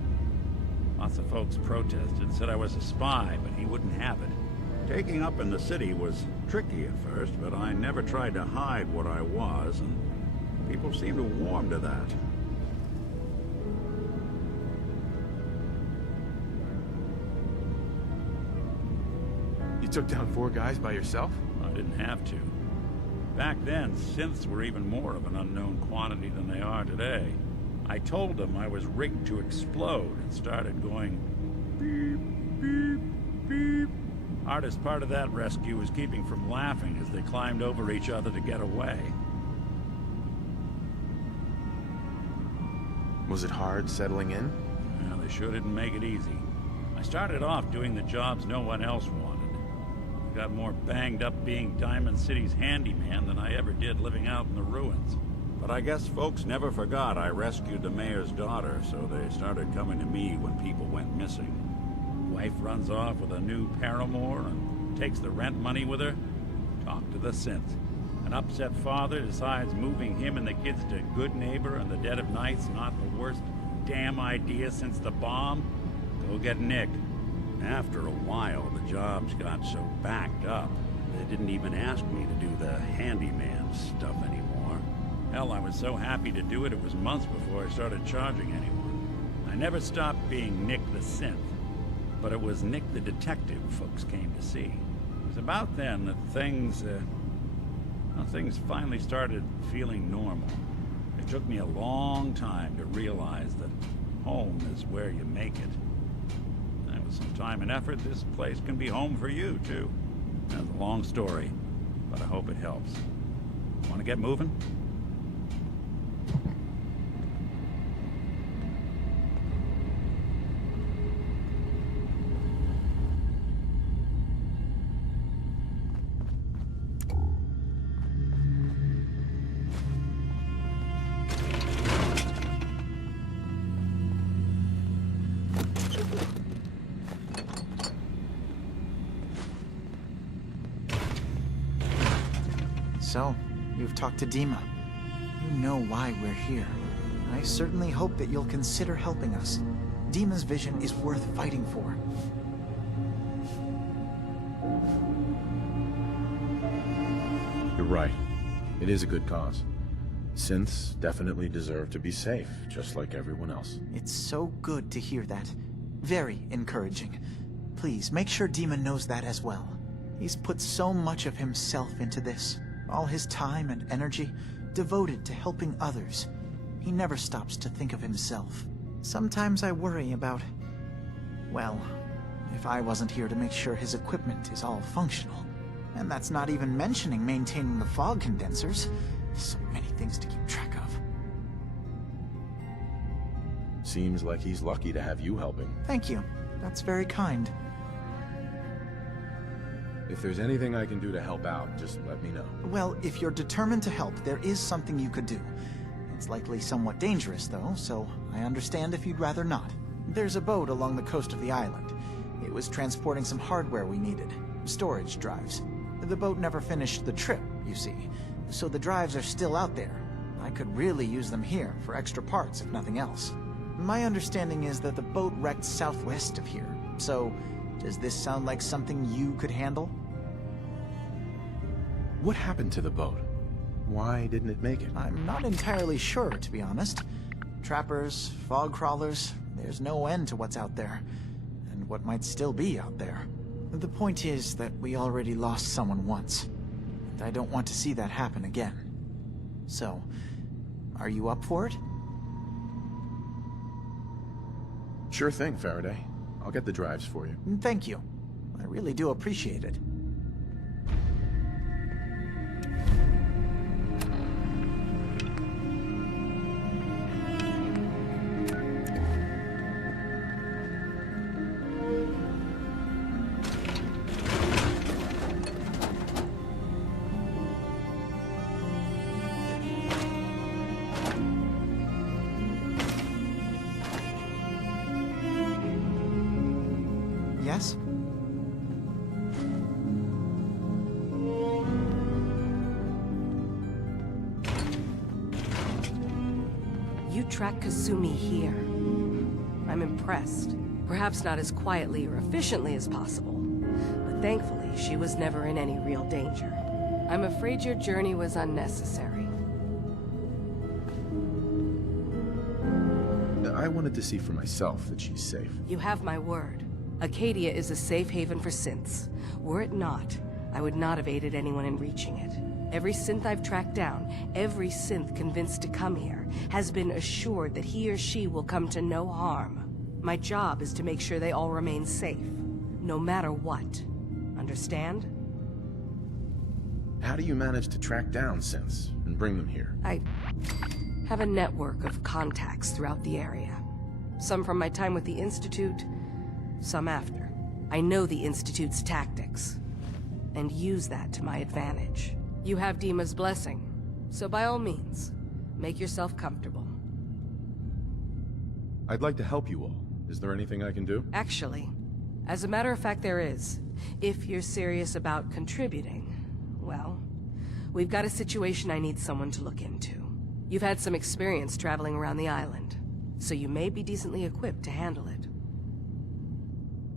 Lots of folks protested, said I was a spy, but he wouldn't have it. Taking up in the city was tricky at first, but I never tried to hide what I was, and people seemed to warm to that. You took down 4 guys by yourself? I didn't have to. Back then, synths were even more of an unknown quantity than they are today. I told them I was rigged to explode and started going beep, beep, beep. Hardest part of that rescue was keeping from laughing as they climbed over each other to get away. Was it hard settling in? Well, they sure didn't make it easy. I started off doing the jobs no one else wanted. I got more banged up being Diamond City's handyman than I ever did living out in the ruins. But I guess folks never forgot I rescued the mayor's daughter, so they started coming to me when people went missing. Wife runs off with a new paramour and takes the rent money with her. Talk to the synth. An upset father decides moving him and the kids to Good Neighbor in the dead of night's not the worst damn idea since the bomb. Go get Nick. After a while, the jobs got so backed up, they didn't even ask me to do the handyman stuff anymore. Hell, I was so happy to do it, it was months before I started charging anyone. I never stopped being Nick the synth, but it was Nick the detective folks came to see. It was about then that things finally started feeling normal. It took me a long time to realize that home is where you make it. some time and effort, this place can be home for you, too. That's a long story, but I hope it helps. Want to get moving? So, you've talked to Dima. You know why we're here. I certainly hope that you'll consider helping us. Dima's vision is worth fighting for. You're right. It is a good cause. Synths definitely deserve to be safe, just like everyone else. It's so good to hear that. Very encouraging. Please, make sure Dima knows that as well. He's put so much of himself into this. All his time and energy devoted to helping others. He never stops to think of himself. Sometimes I worry about... well, if I wasn't here to make sure his equipment is all functional. And that's not even mentioning maintaining the fog condensers. So many things to keep track of. Seems like he's lucky to have you helping. Thank you. That's very kind. If there's anything I can do to help out, just let me know. Well, if you're determined to help, there is something you could do. It's likely somewhat dangerous, though, so I understand if you'd rather not. There's a boat along the coast of the island. It was transporting some hardware we needed. Storage drives. The boat never finished the trip, you see, so the drives are still out there. I could really use them here for extra parts, if nothing else. My understanding is that the boat wrecked southwest of here, so does this sound like something you could handle? What happened to the boat? Why didn't it make it? I'm not entirely sure, to be honest. Trappers, fog crawlers, there's no end to what's out there, and what might still be out there. The point is that we already lost someone once, and I don't want to see that happen again. So, are you up for it? Sure thing, Faraday. I'll get the drives for you. Thank you. I really do appreciate it. Yes? You track Kasumi here. I'm impressed. Perhaps not as quietly or efficiently as possible, but thankfully she was never in any real danger. I'm afraid your journey was unnecessary. I wanted to see for myself that she's safe. You have my word. Acadia is a safe haven for synths. Were it not, I would not have aided anyone in reaching it. Every synth I've tracked down, every synth convinced to come here, has been assured that he or she will come to no harm. My job is to make sure they all remain safe, no matter what. Understand? How do you manage to track down synths and bring them here? I have a network of contacts throughout the area. Some from my time with the Institute, some after. I know the Institute's tactics, and use that to my advantage. You have Dima's blessing, so by all means, make yourself comfortable. I'd like to help you all. Is there anything I can do? Actually, as a matter of fact there is. If you're serious about contributing, well, we've got a situation I need someone to look into. You've had some experience traveling around the island, so you may be decently equipped to handle it.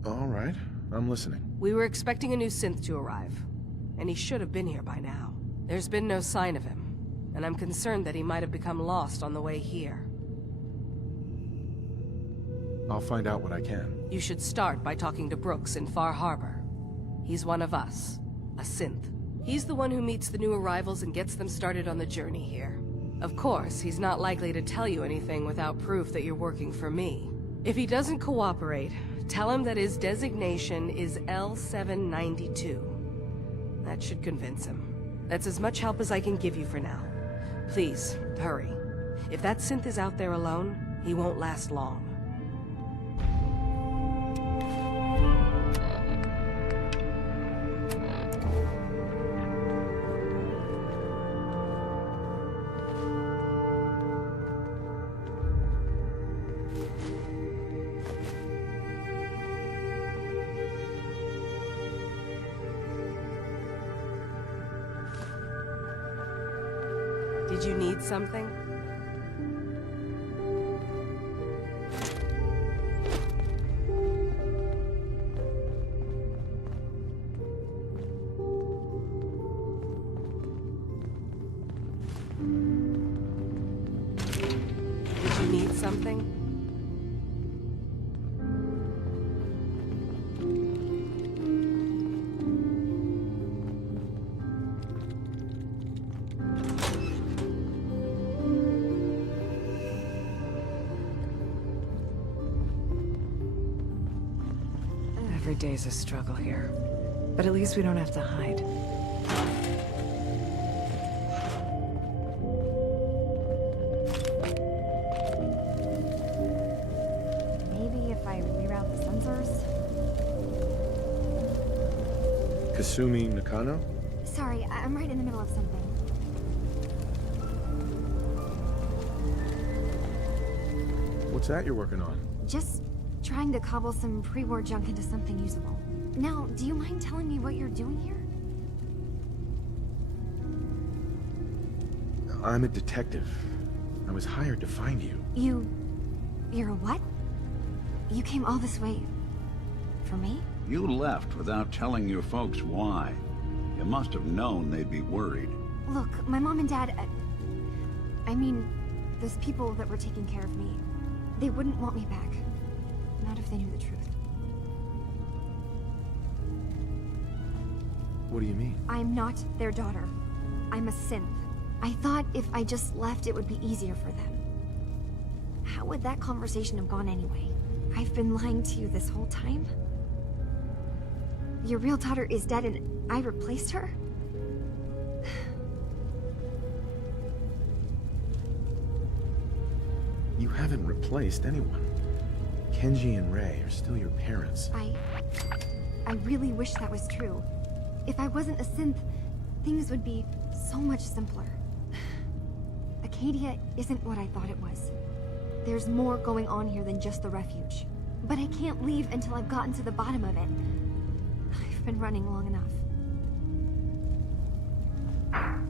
All right, I'm listening. We were expecting a new synth to arrive, and he should have been here by now. There's been no sign of him, and I'm concerned that he might have become lost on the way here. I'll find out what I can. You should start by talking to Brooks in FarHarbor. He's one of us, a synth. He's the one who meets the new arrivals and gets them started on the journey here. Of course, he's not likely to tell you anything without proof that you're working for me. If he doesn't cooperate, Tell him that his designation is L792. That should convince him. That's as much help as I can give you for now. Please, hurry. If that synth is out there alone, he won't last long. Did you need something? Did you need something? Every day's a struggle here. But at least we don't have to hide. Maybe if I reroute the sensors? Kasumi Nakano? Sorry, I'm right in the middle of something. What's that you're working on? Just trying to cobble some pre-war junk into something usable. Now, do you mind telling me what you're doing here? I'm a detective. I was hired to find you. You're a what? You came all this way for me? You left without telling your folks why. You must have known they'd be worried. Look, my mom and dad, I mean, those people that were taking care of me, they wouldn't want me back. Not if they knew the truth. What do you mean? I'm not their daughter. I'm a synth. I thought if I just left, it would be easier for them. How would that conversation have gone anyway? I've been lying to you this whole time? Your real daughter is dead and I replaced her? You haven't replaced anyone. Kenji and Rei are still your parents. I really wish that was true. If I wasn't a synth, things would be so much simpler. Acadia isn't what I thought it was. There's more going on here than just the refuge. But I can't leave until I've gotten to the bottom of it. I've been running long enough.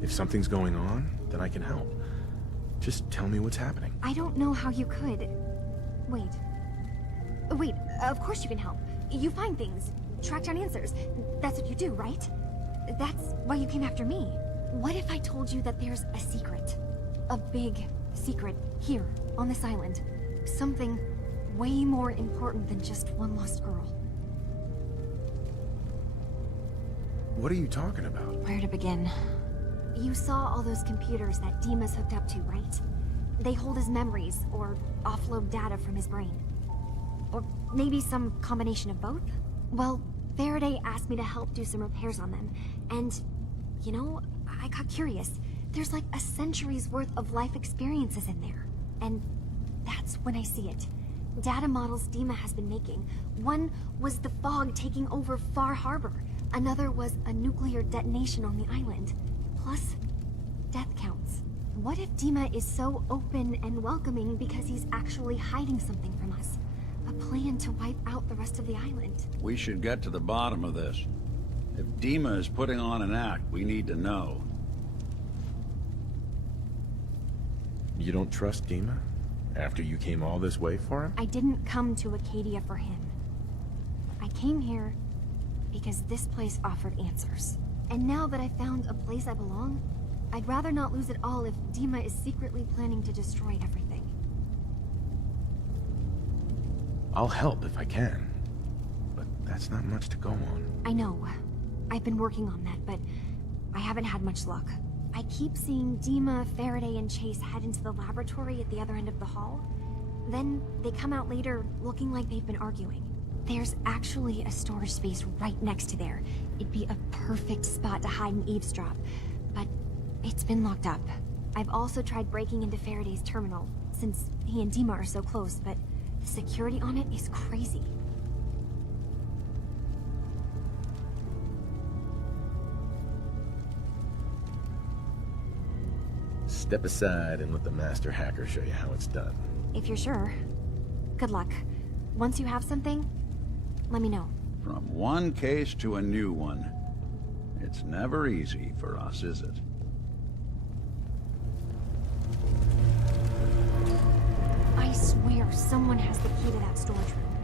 If something's going on, then I can help. Just tell me what's happening. I don't know how you could. Wait, of course you can help. You find things, track down answers. That's what you do, right? That's why you came after me. What if I told you that there's a secret? A big secret here, on this island. Something way more important than just one lost girl. What are you talking about? Where to begin? You saw all those computers that Dima's hooked up to, right? They hold his memories, or offload data from his brain. Or maybe some combination of both? Well, Faraday asked me to help do some repairs on them, and, you know, I got curious. There's like a century's worth of life experiences in there. And that's when I see it. Data models Dima has been making. One was the fog taking over FarHarbor. Another was a nuclear detonation on the island. Plus, death counts. What if Dima is so open and welcoming because he's actually hiding something from us? A plan to wipe out the rest of the island. We should get to the bottom of this. If Dima is putting on an act, we need to know. You don't trust Dima? After you came all this way for him? I didn't come to Acadia for him. I came here because this place offered answers. And now that I found a place I belong, I'd rather not lose it all if Dima is secretly planning to destroy everything. I'll help if I can. But that's not much to go on. I know. I've been working on that, but I haven't had much luck. I keep seeing Dima, Faraday, and Chase head into the laboratory at the other end of the hall. Then they come out later looking like they've been arguing. There's actually a storage space right next to there. It'd be a perfect spot to hide and eavesdrop, but it's been locked up. I've also tried breaking into Faraday's terminal, since he and Dima are so close, but the security on it is crazy. Step aside and let the master hacker show you how it's done. If you're sure. Good luck. Once you have something, let me know. From one case to a new one. It's never easy for us, is it? I swear someone has the key to that storage room.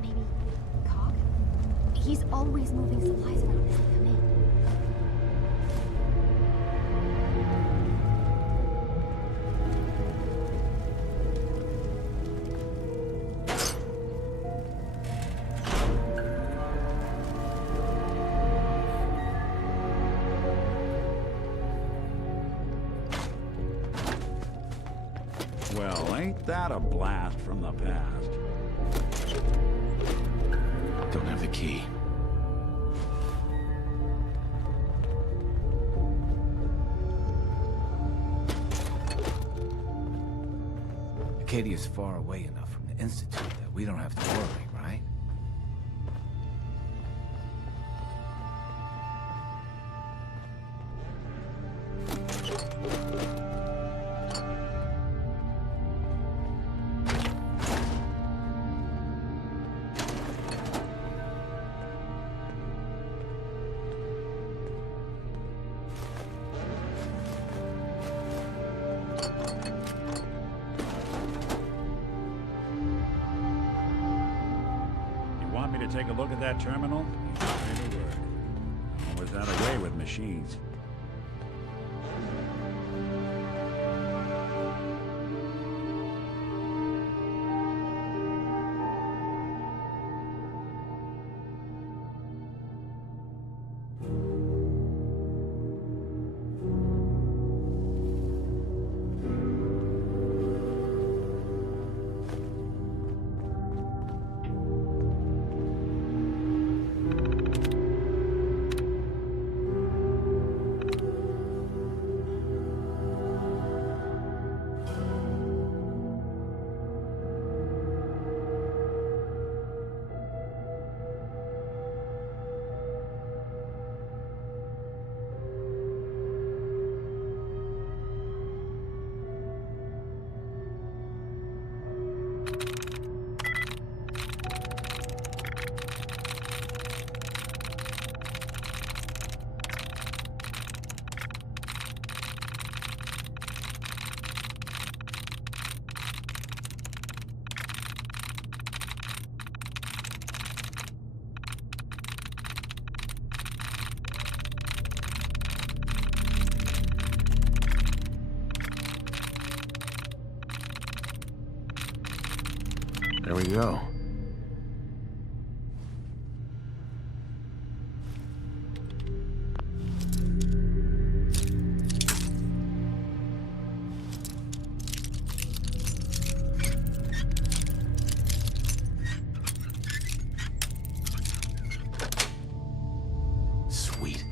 Maybe Cog? He's always moving supplies around as they come in. Well, ain't that a blast from the past? Don't have the key. Acadia's far away enough from the Institute that we don't have to worry, right? Take a look at that terminal? You should say the word. Always had a way with machines. There we go. Sweet.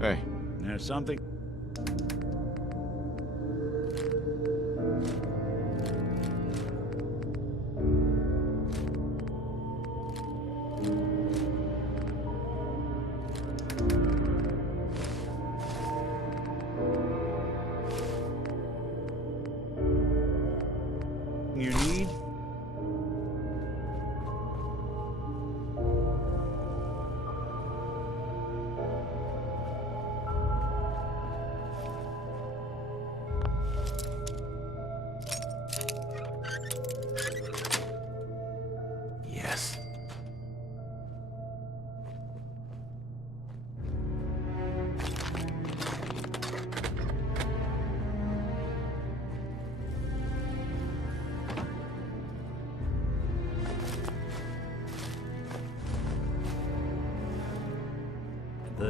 Hey. There's something. You need?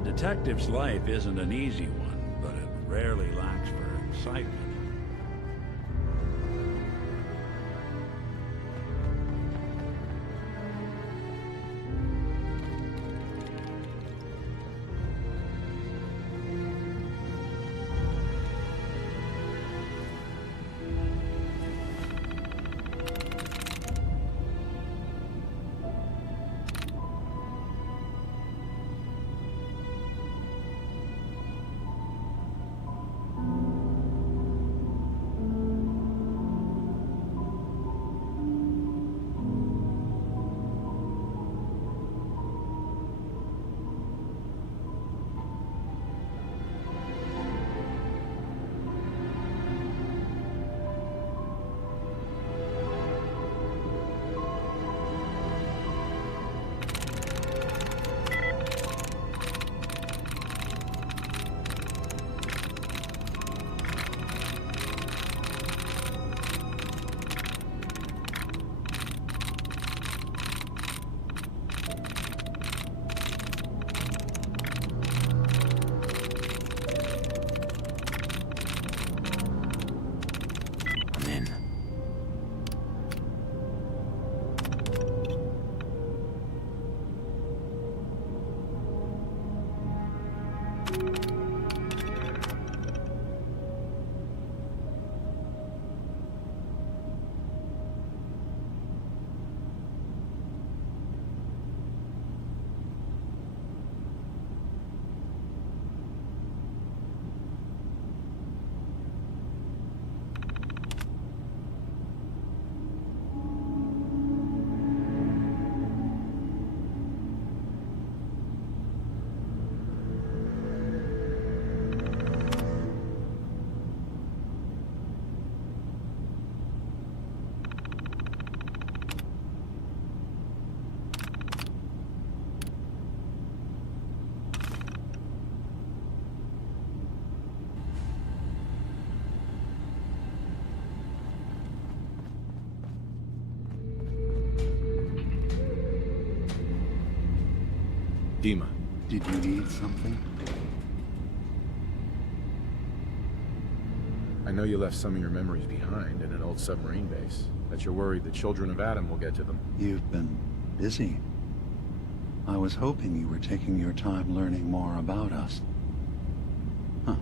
The detective's life isn't an easy one, but it rarely lacks for excitement. Dima. Did you need something? I know you left some of your memories behind in an old submarine base. That you're worried the children of Adam will get to them. You've been busy. I was hoping you were taking your time learning more about us. Huh.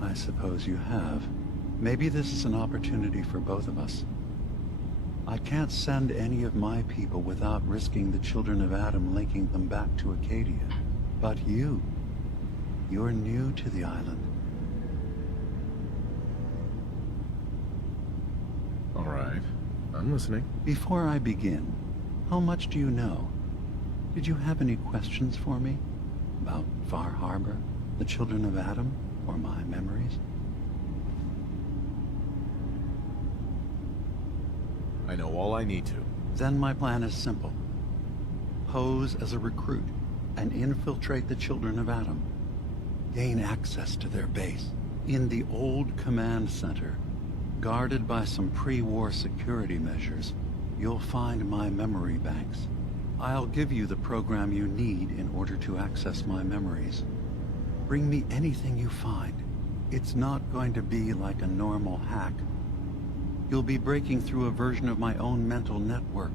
I suppose you have. Maybe this is an opportunity for both of us. I can't send any of my people without risking the children of Adam linking them back to Acadia. But you're new to the island. All right, I'm listening. Before I begin, how much do you know? Did you have any questions for me? About FarHarbor, the children of Adam, or my memories? I know all I need to. Then my plan is simple. Pose as a recruit and infiltrate the children of Adam. Gain access to their base in the old command center. Guarded by some pre-war security measures, you'll find my memory banks. I'll give you the program you need in order to access my memories. Bring me anything you find. It's not going to be like a normal hack. You'll be breaking through a version of my own mental network.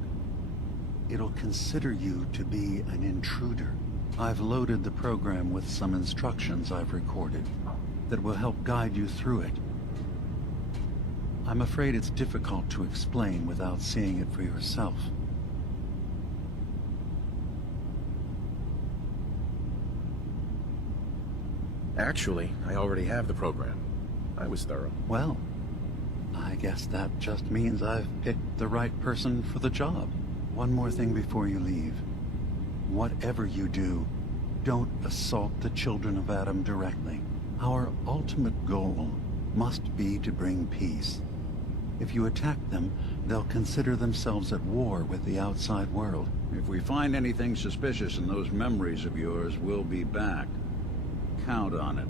It'll consider you to be an intruder. I've loaded the program with some instructions I've recorded that will help guide you through it. I'm afraid it's difficult to explain without seeing it for yourself. Actually, I already have the program. I was thorough. Well, I guess that just means I've picked the right person for the job. One more thing before you leave. Whatever you do, don't assault the children of Adam directly. Our ultimate goal must be to bring peace. If you attack them, they'll consider themselves at war with the outside world. If we find anything suspicious in those memories of yours, we'll be back. Count on it.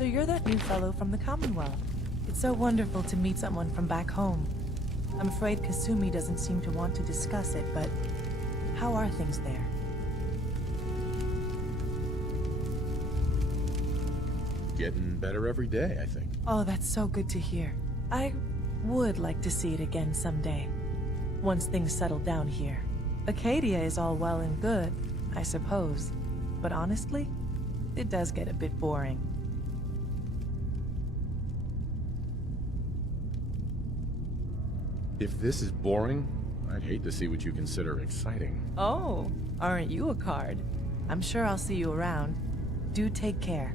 So you're that new fellow from the Commonwealth. It's so wonderful to meet someone from back home. I'm afraid Kasumi doesn't seem to want to discuss it, but how are things there? Getting better every day, I think. Oh, that's so good to hear. I would like to see it again someday, once things settle down here. Acadia is all well and good, I suppose, but honestly, it does get a bit boring. If this is boring, I'd hate to see what you consider exciting. Oh, aren't you a card? I'm sure I'll see you around. Do take care.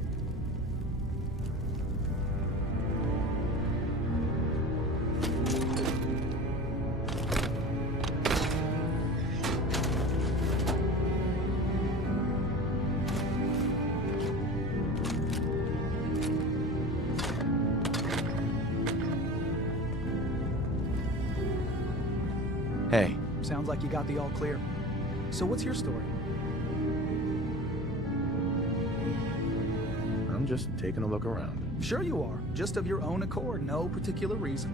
Hey. Sounds like you got the all clear. So what's your story? I'm just taking a look around. Sure you are. Just of your own accord, no particular reason.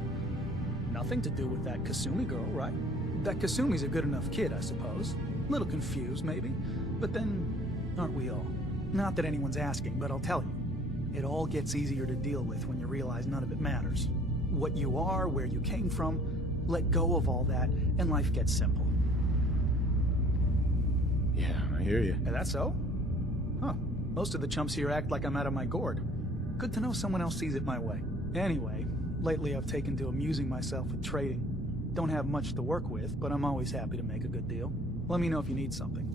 Nothing to do with that Kasumi girl, right? That Kasumi's a good enough kid, I suppose. Little confused, maybe. But then, aren't we all? Not that anyone's asking, but I'll tell you. It all gets easier to deal with when you realize none of it matters. What you are, where you came from, let go of all that, and life gets simple. Yeah, I hear you. Is that so? Huh. Most of the chumps here act like I'm out of my gourd. Good to know someone else sees it my way. Anyway, lately I've taken to amusing myself with trading. Don't have much to work with, but I'm always happy to make a good deal. Let me know if you need something.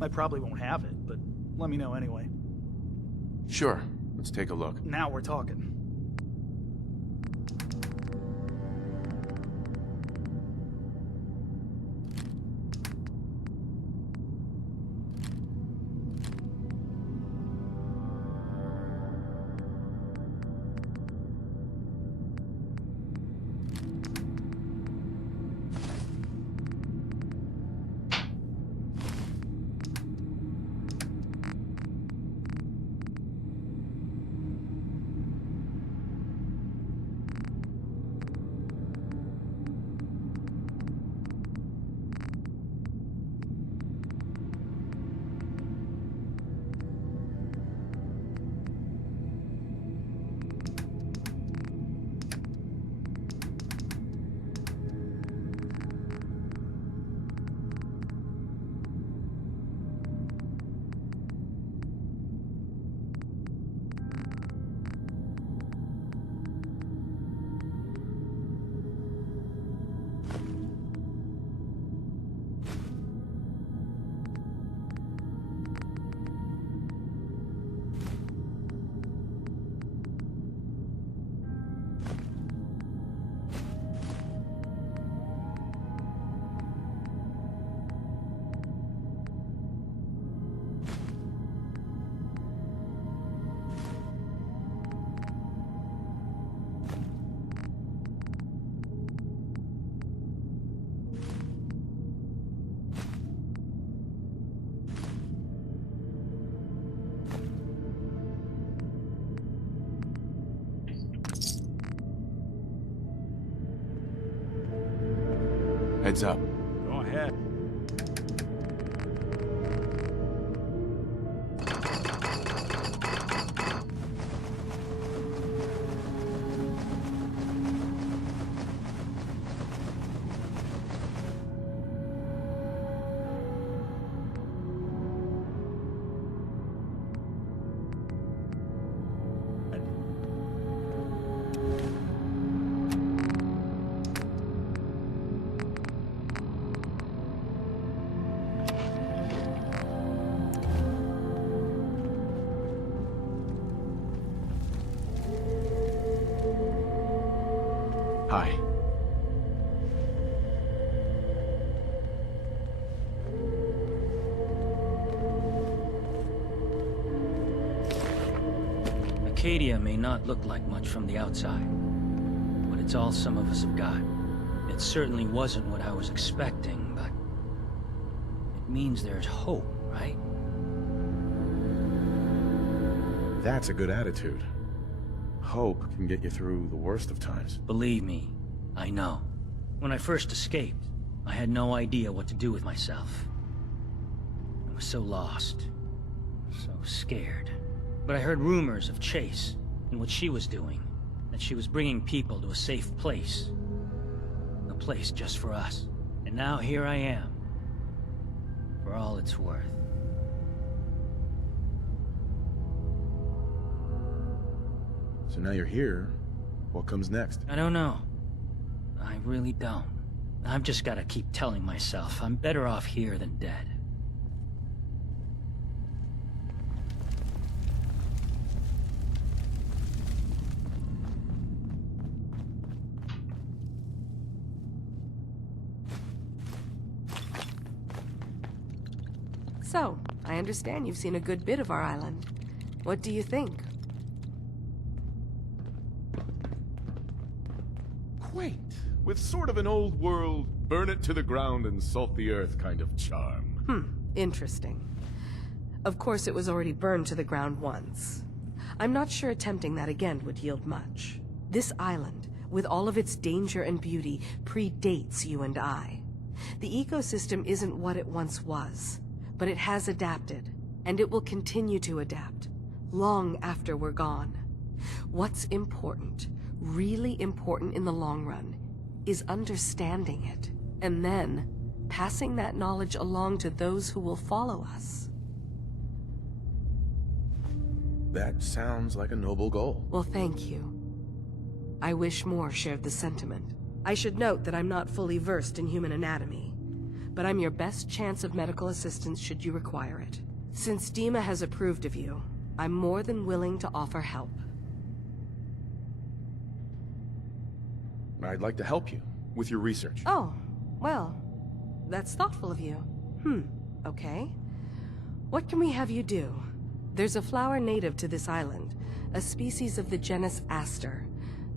I probably won't have it, but let me know anyway. Sure. Let's take a look. Now we're talking. Heads up. Go ahead. Hi. Acadia may not look like much from the outside, but it's all some of us have got. It certainly wasn't what I was expecting, but it means there's hope, right? That's a good attitude. Hope can get you through the worst of times. Believe me, I know. When I first escaped, I had no idea what to do with myself. I was so lost, so scared. But I heard rumors of Chase and what she was doing, that she was bringing people to a safe place. A place just for us. And now here I am, for all it's worth. So now you're here, what comes next? I don't know. I really don't. I've just gotta keep telling myself I'm better off here than dead. So, I understand you've seen a good bit of our island. What do you think? Quaint, with sort of an old world, burn it to the ground and salt the earth kind of charm. Interesting. Of course it was already burned to the ground once. I'm not sure attempting that again would yield much. This island, with all of its danger and beauty, predates you and I. The ecosystem isn't what it once was, but it has adapted, and it will continue to adapt, long after we're gone. What's important, really important in the long run, is understanding it, and then passing that knowledge along to those who will follow us. That sounds like a noble goal. Well, thank you. I wish more shared the sentiment. I should note that I'm not fully versed in human anatomy, but I'm your best chance of medical assistance should you require it. Since Dima has approved of you, I'm more than willing to offer help. I'd like to help you with your research. Oh, well, that's thoughtful of you. Okay. What can we have you do? There's a flower native to this island, a species of the genus Aster,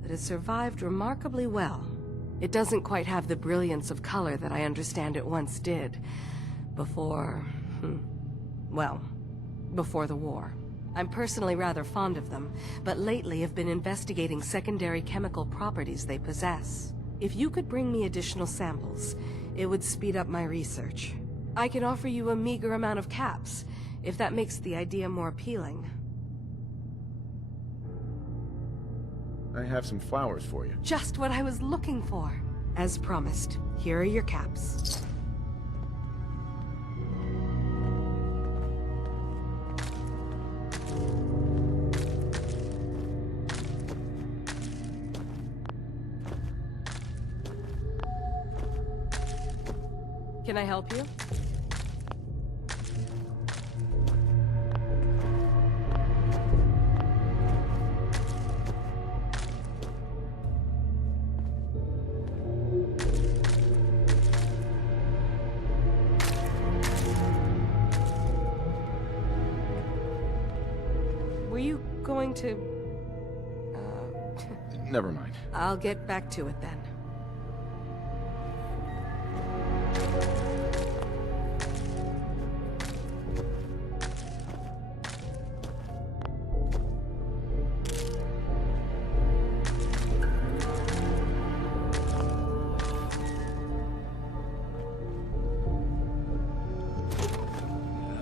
that has survived remarkably well. It doesn't quite have the brilliance of color that I understand it once did. Before the war. I'm personally rather fond of them, but lately have been investigating secondary chemical properties they possess. If you could bring me additional samples, it would speed up my research. I can offer you a meager amount of caps, if that makes the idea more appealing. I have some flowers for you. Just what I was looking for. As promised, here are your caps. Can I help you? Were you going to... Never mind. I'll get back to it then.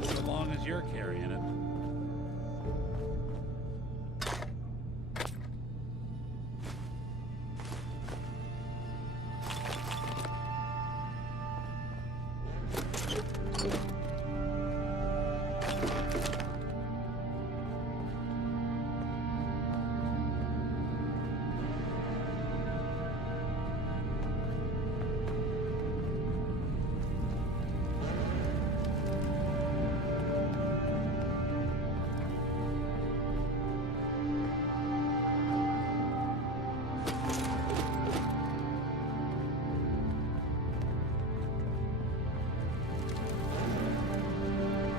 So long as you're carrying it.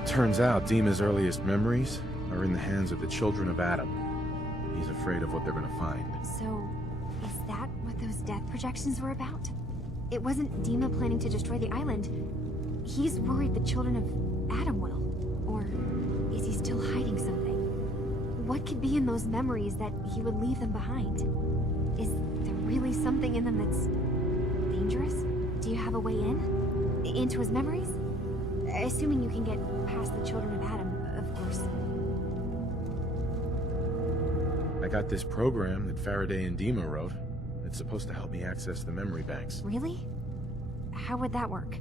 Turns out Dima's earliest memories are in the hands of the children of Adam. He's afraid of what they're gonna find. So, is that what those death projections were about? It wasn't Dima planning to destroy the island. He's worried the children of Adam will. Or is he still hiding something? What could be in those memories that he would leave them behind? Is there really something in them that's dangerous? Do you have a way in? Into his memories? Assuming you can get past the children of Adam, of course. I got this program that Faraday and Dima wrote. It's supposed to help me access the memory banks. Really? How would that work?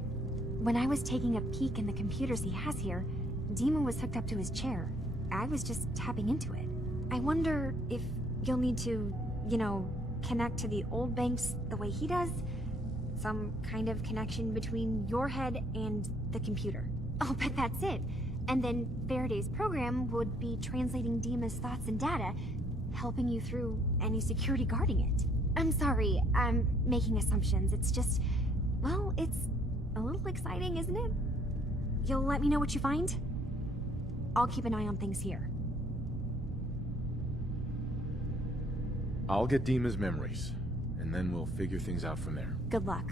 When I was taking a peek in the computers he has here, Dima was hooked up to his chair. I was just tapping into it. I wonder if you'll need to, you know, connect to the old banks the way he does? Some kind of connection between your head and the computer. I'll bet that's it. And then Faraday's program would be translating Dima's thoughts and data, helping you through any security guarding it. I'm sorry, I'm making assumptions. It's just, well, it's a little exciting, isn't it? You'll let me know what you find? I'll keep an eye on things here. I'll get Dima's memories, and then we'll figure things out from there. Good luck.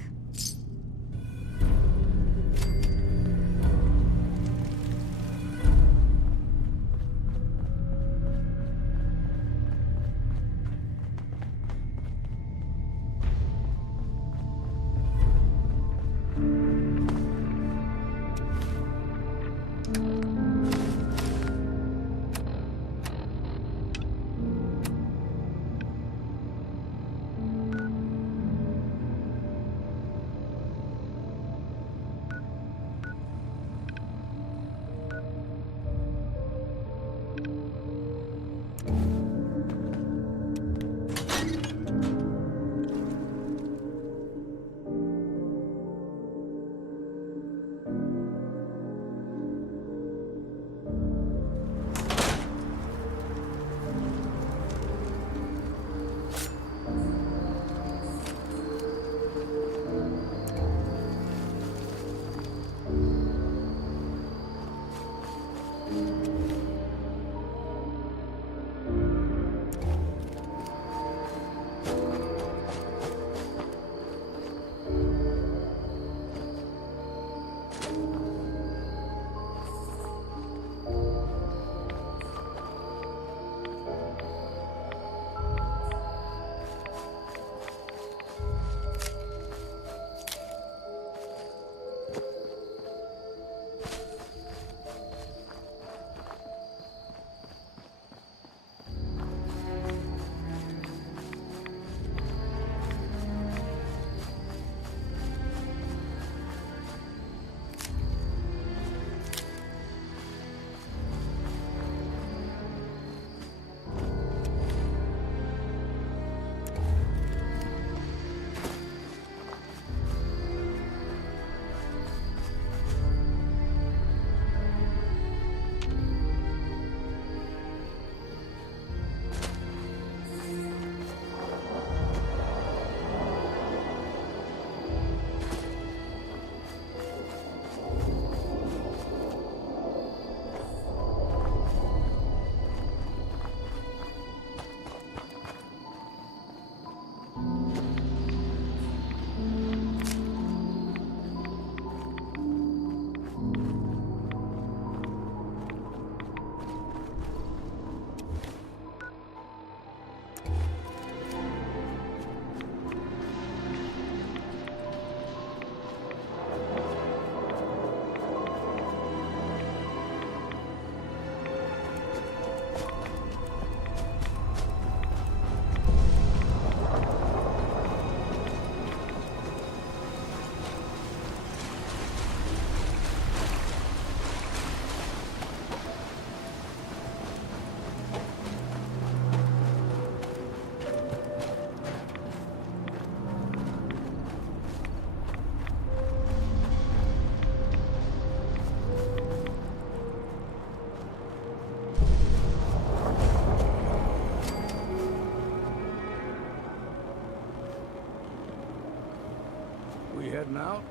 We heading out?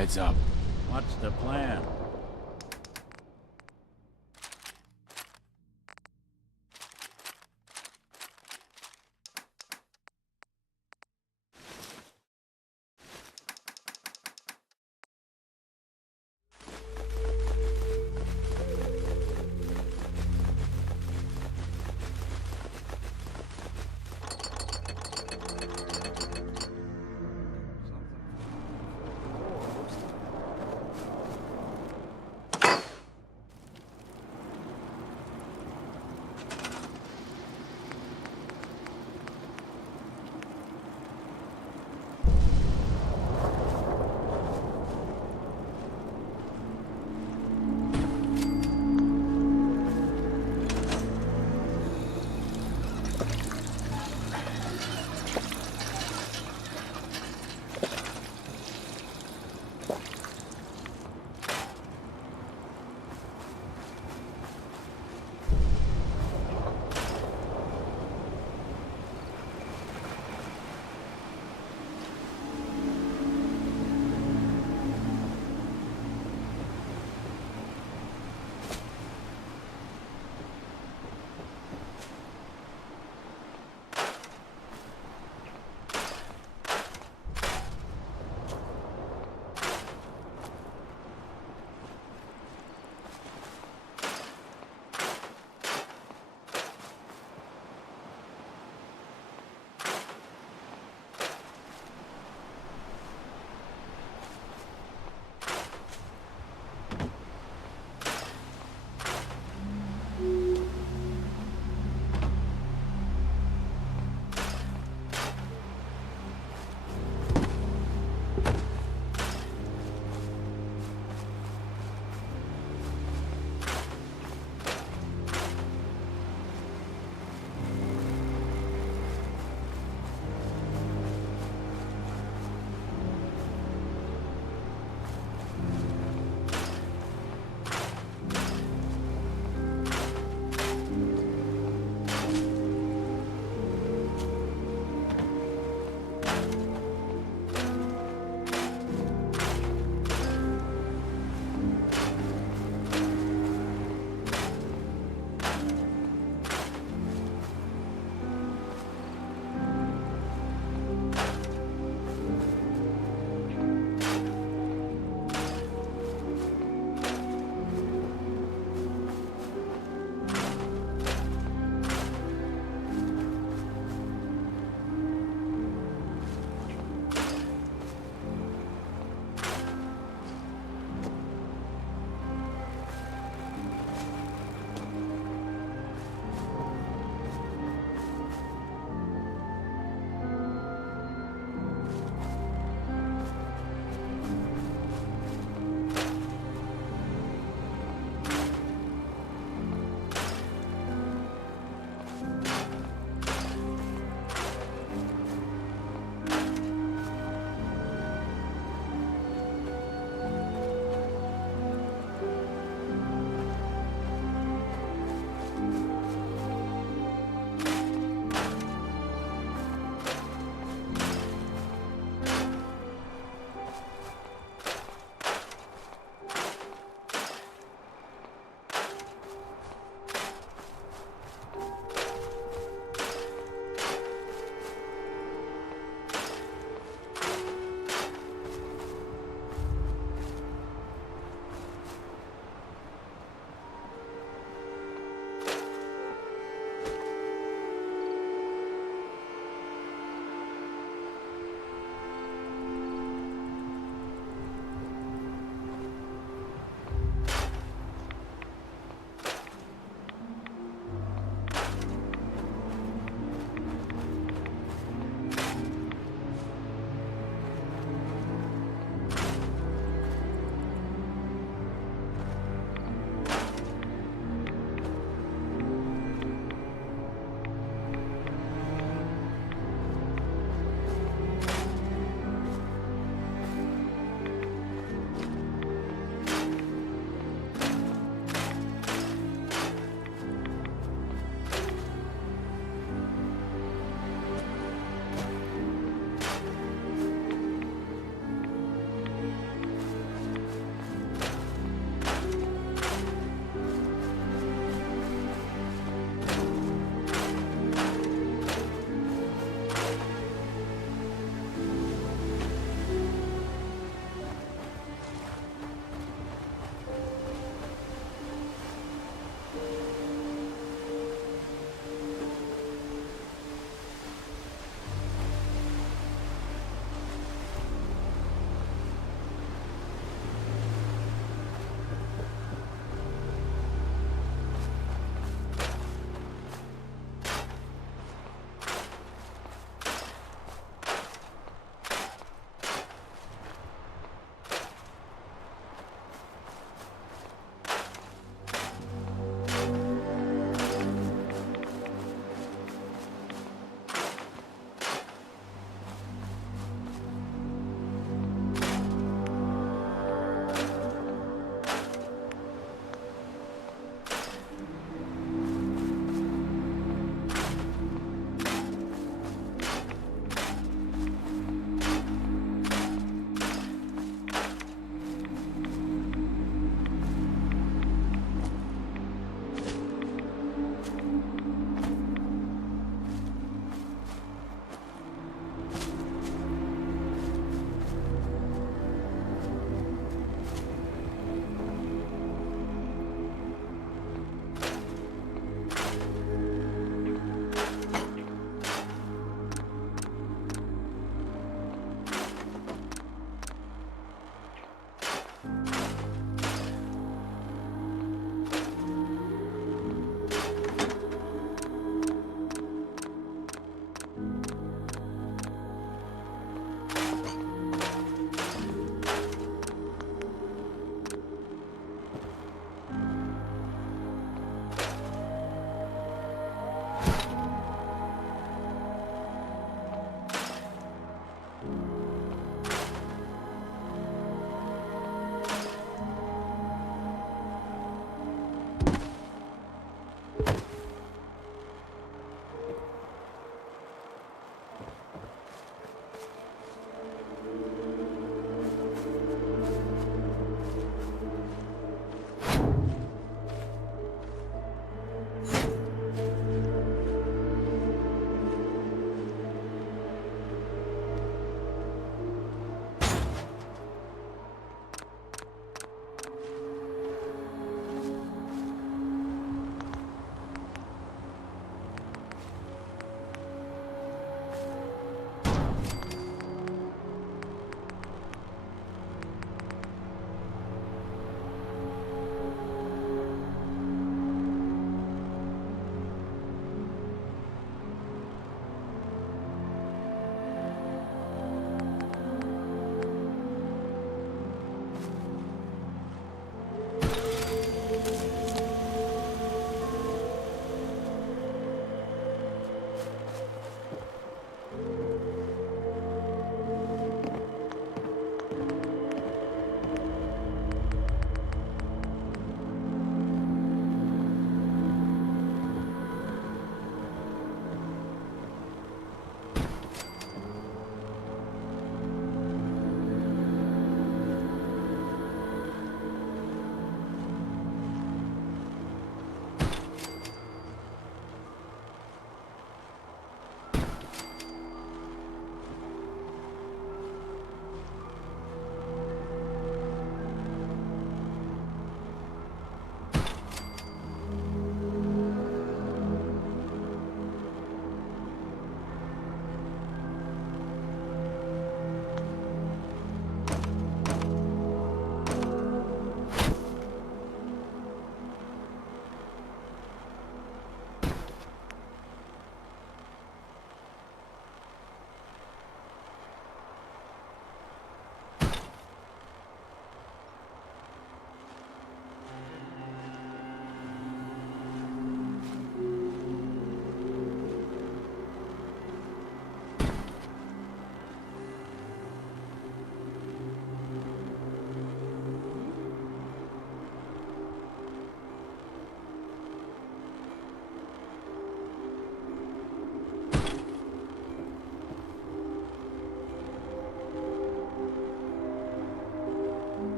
Heads up. What's the plan?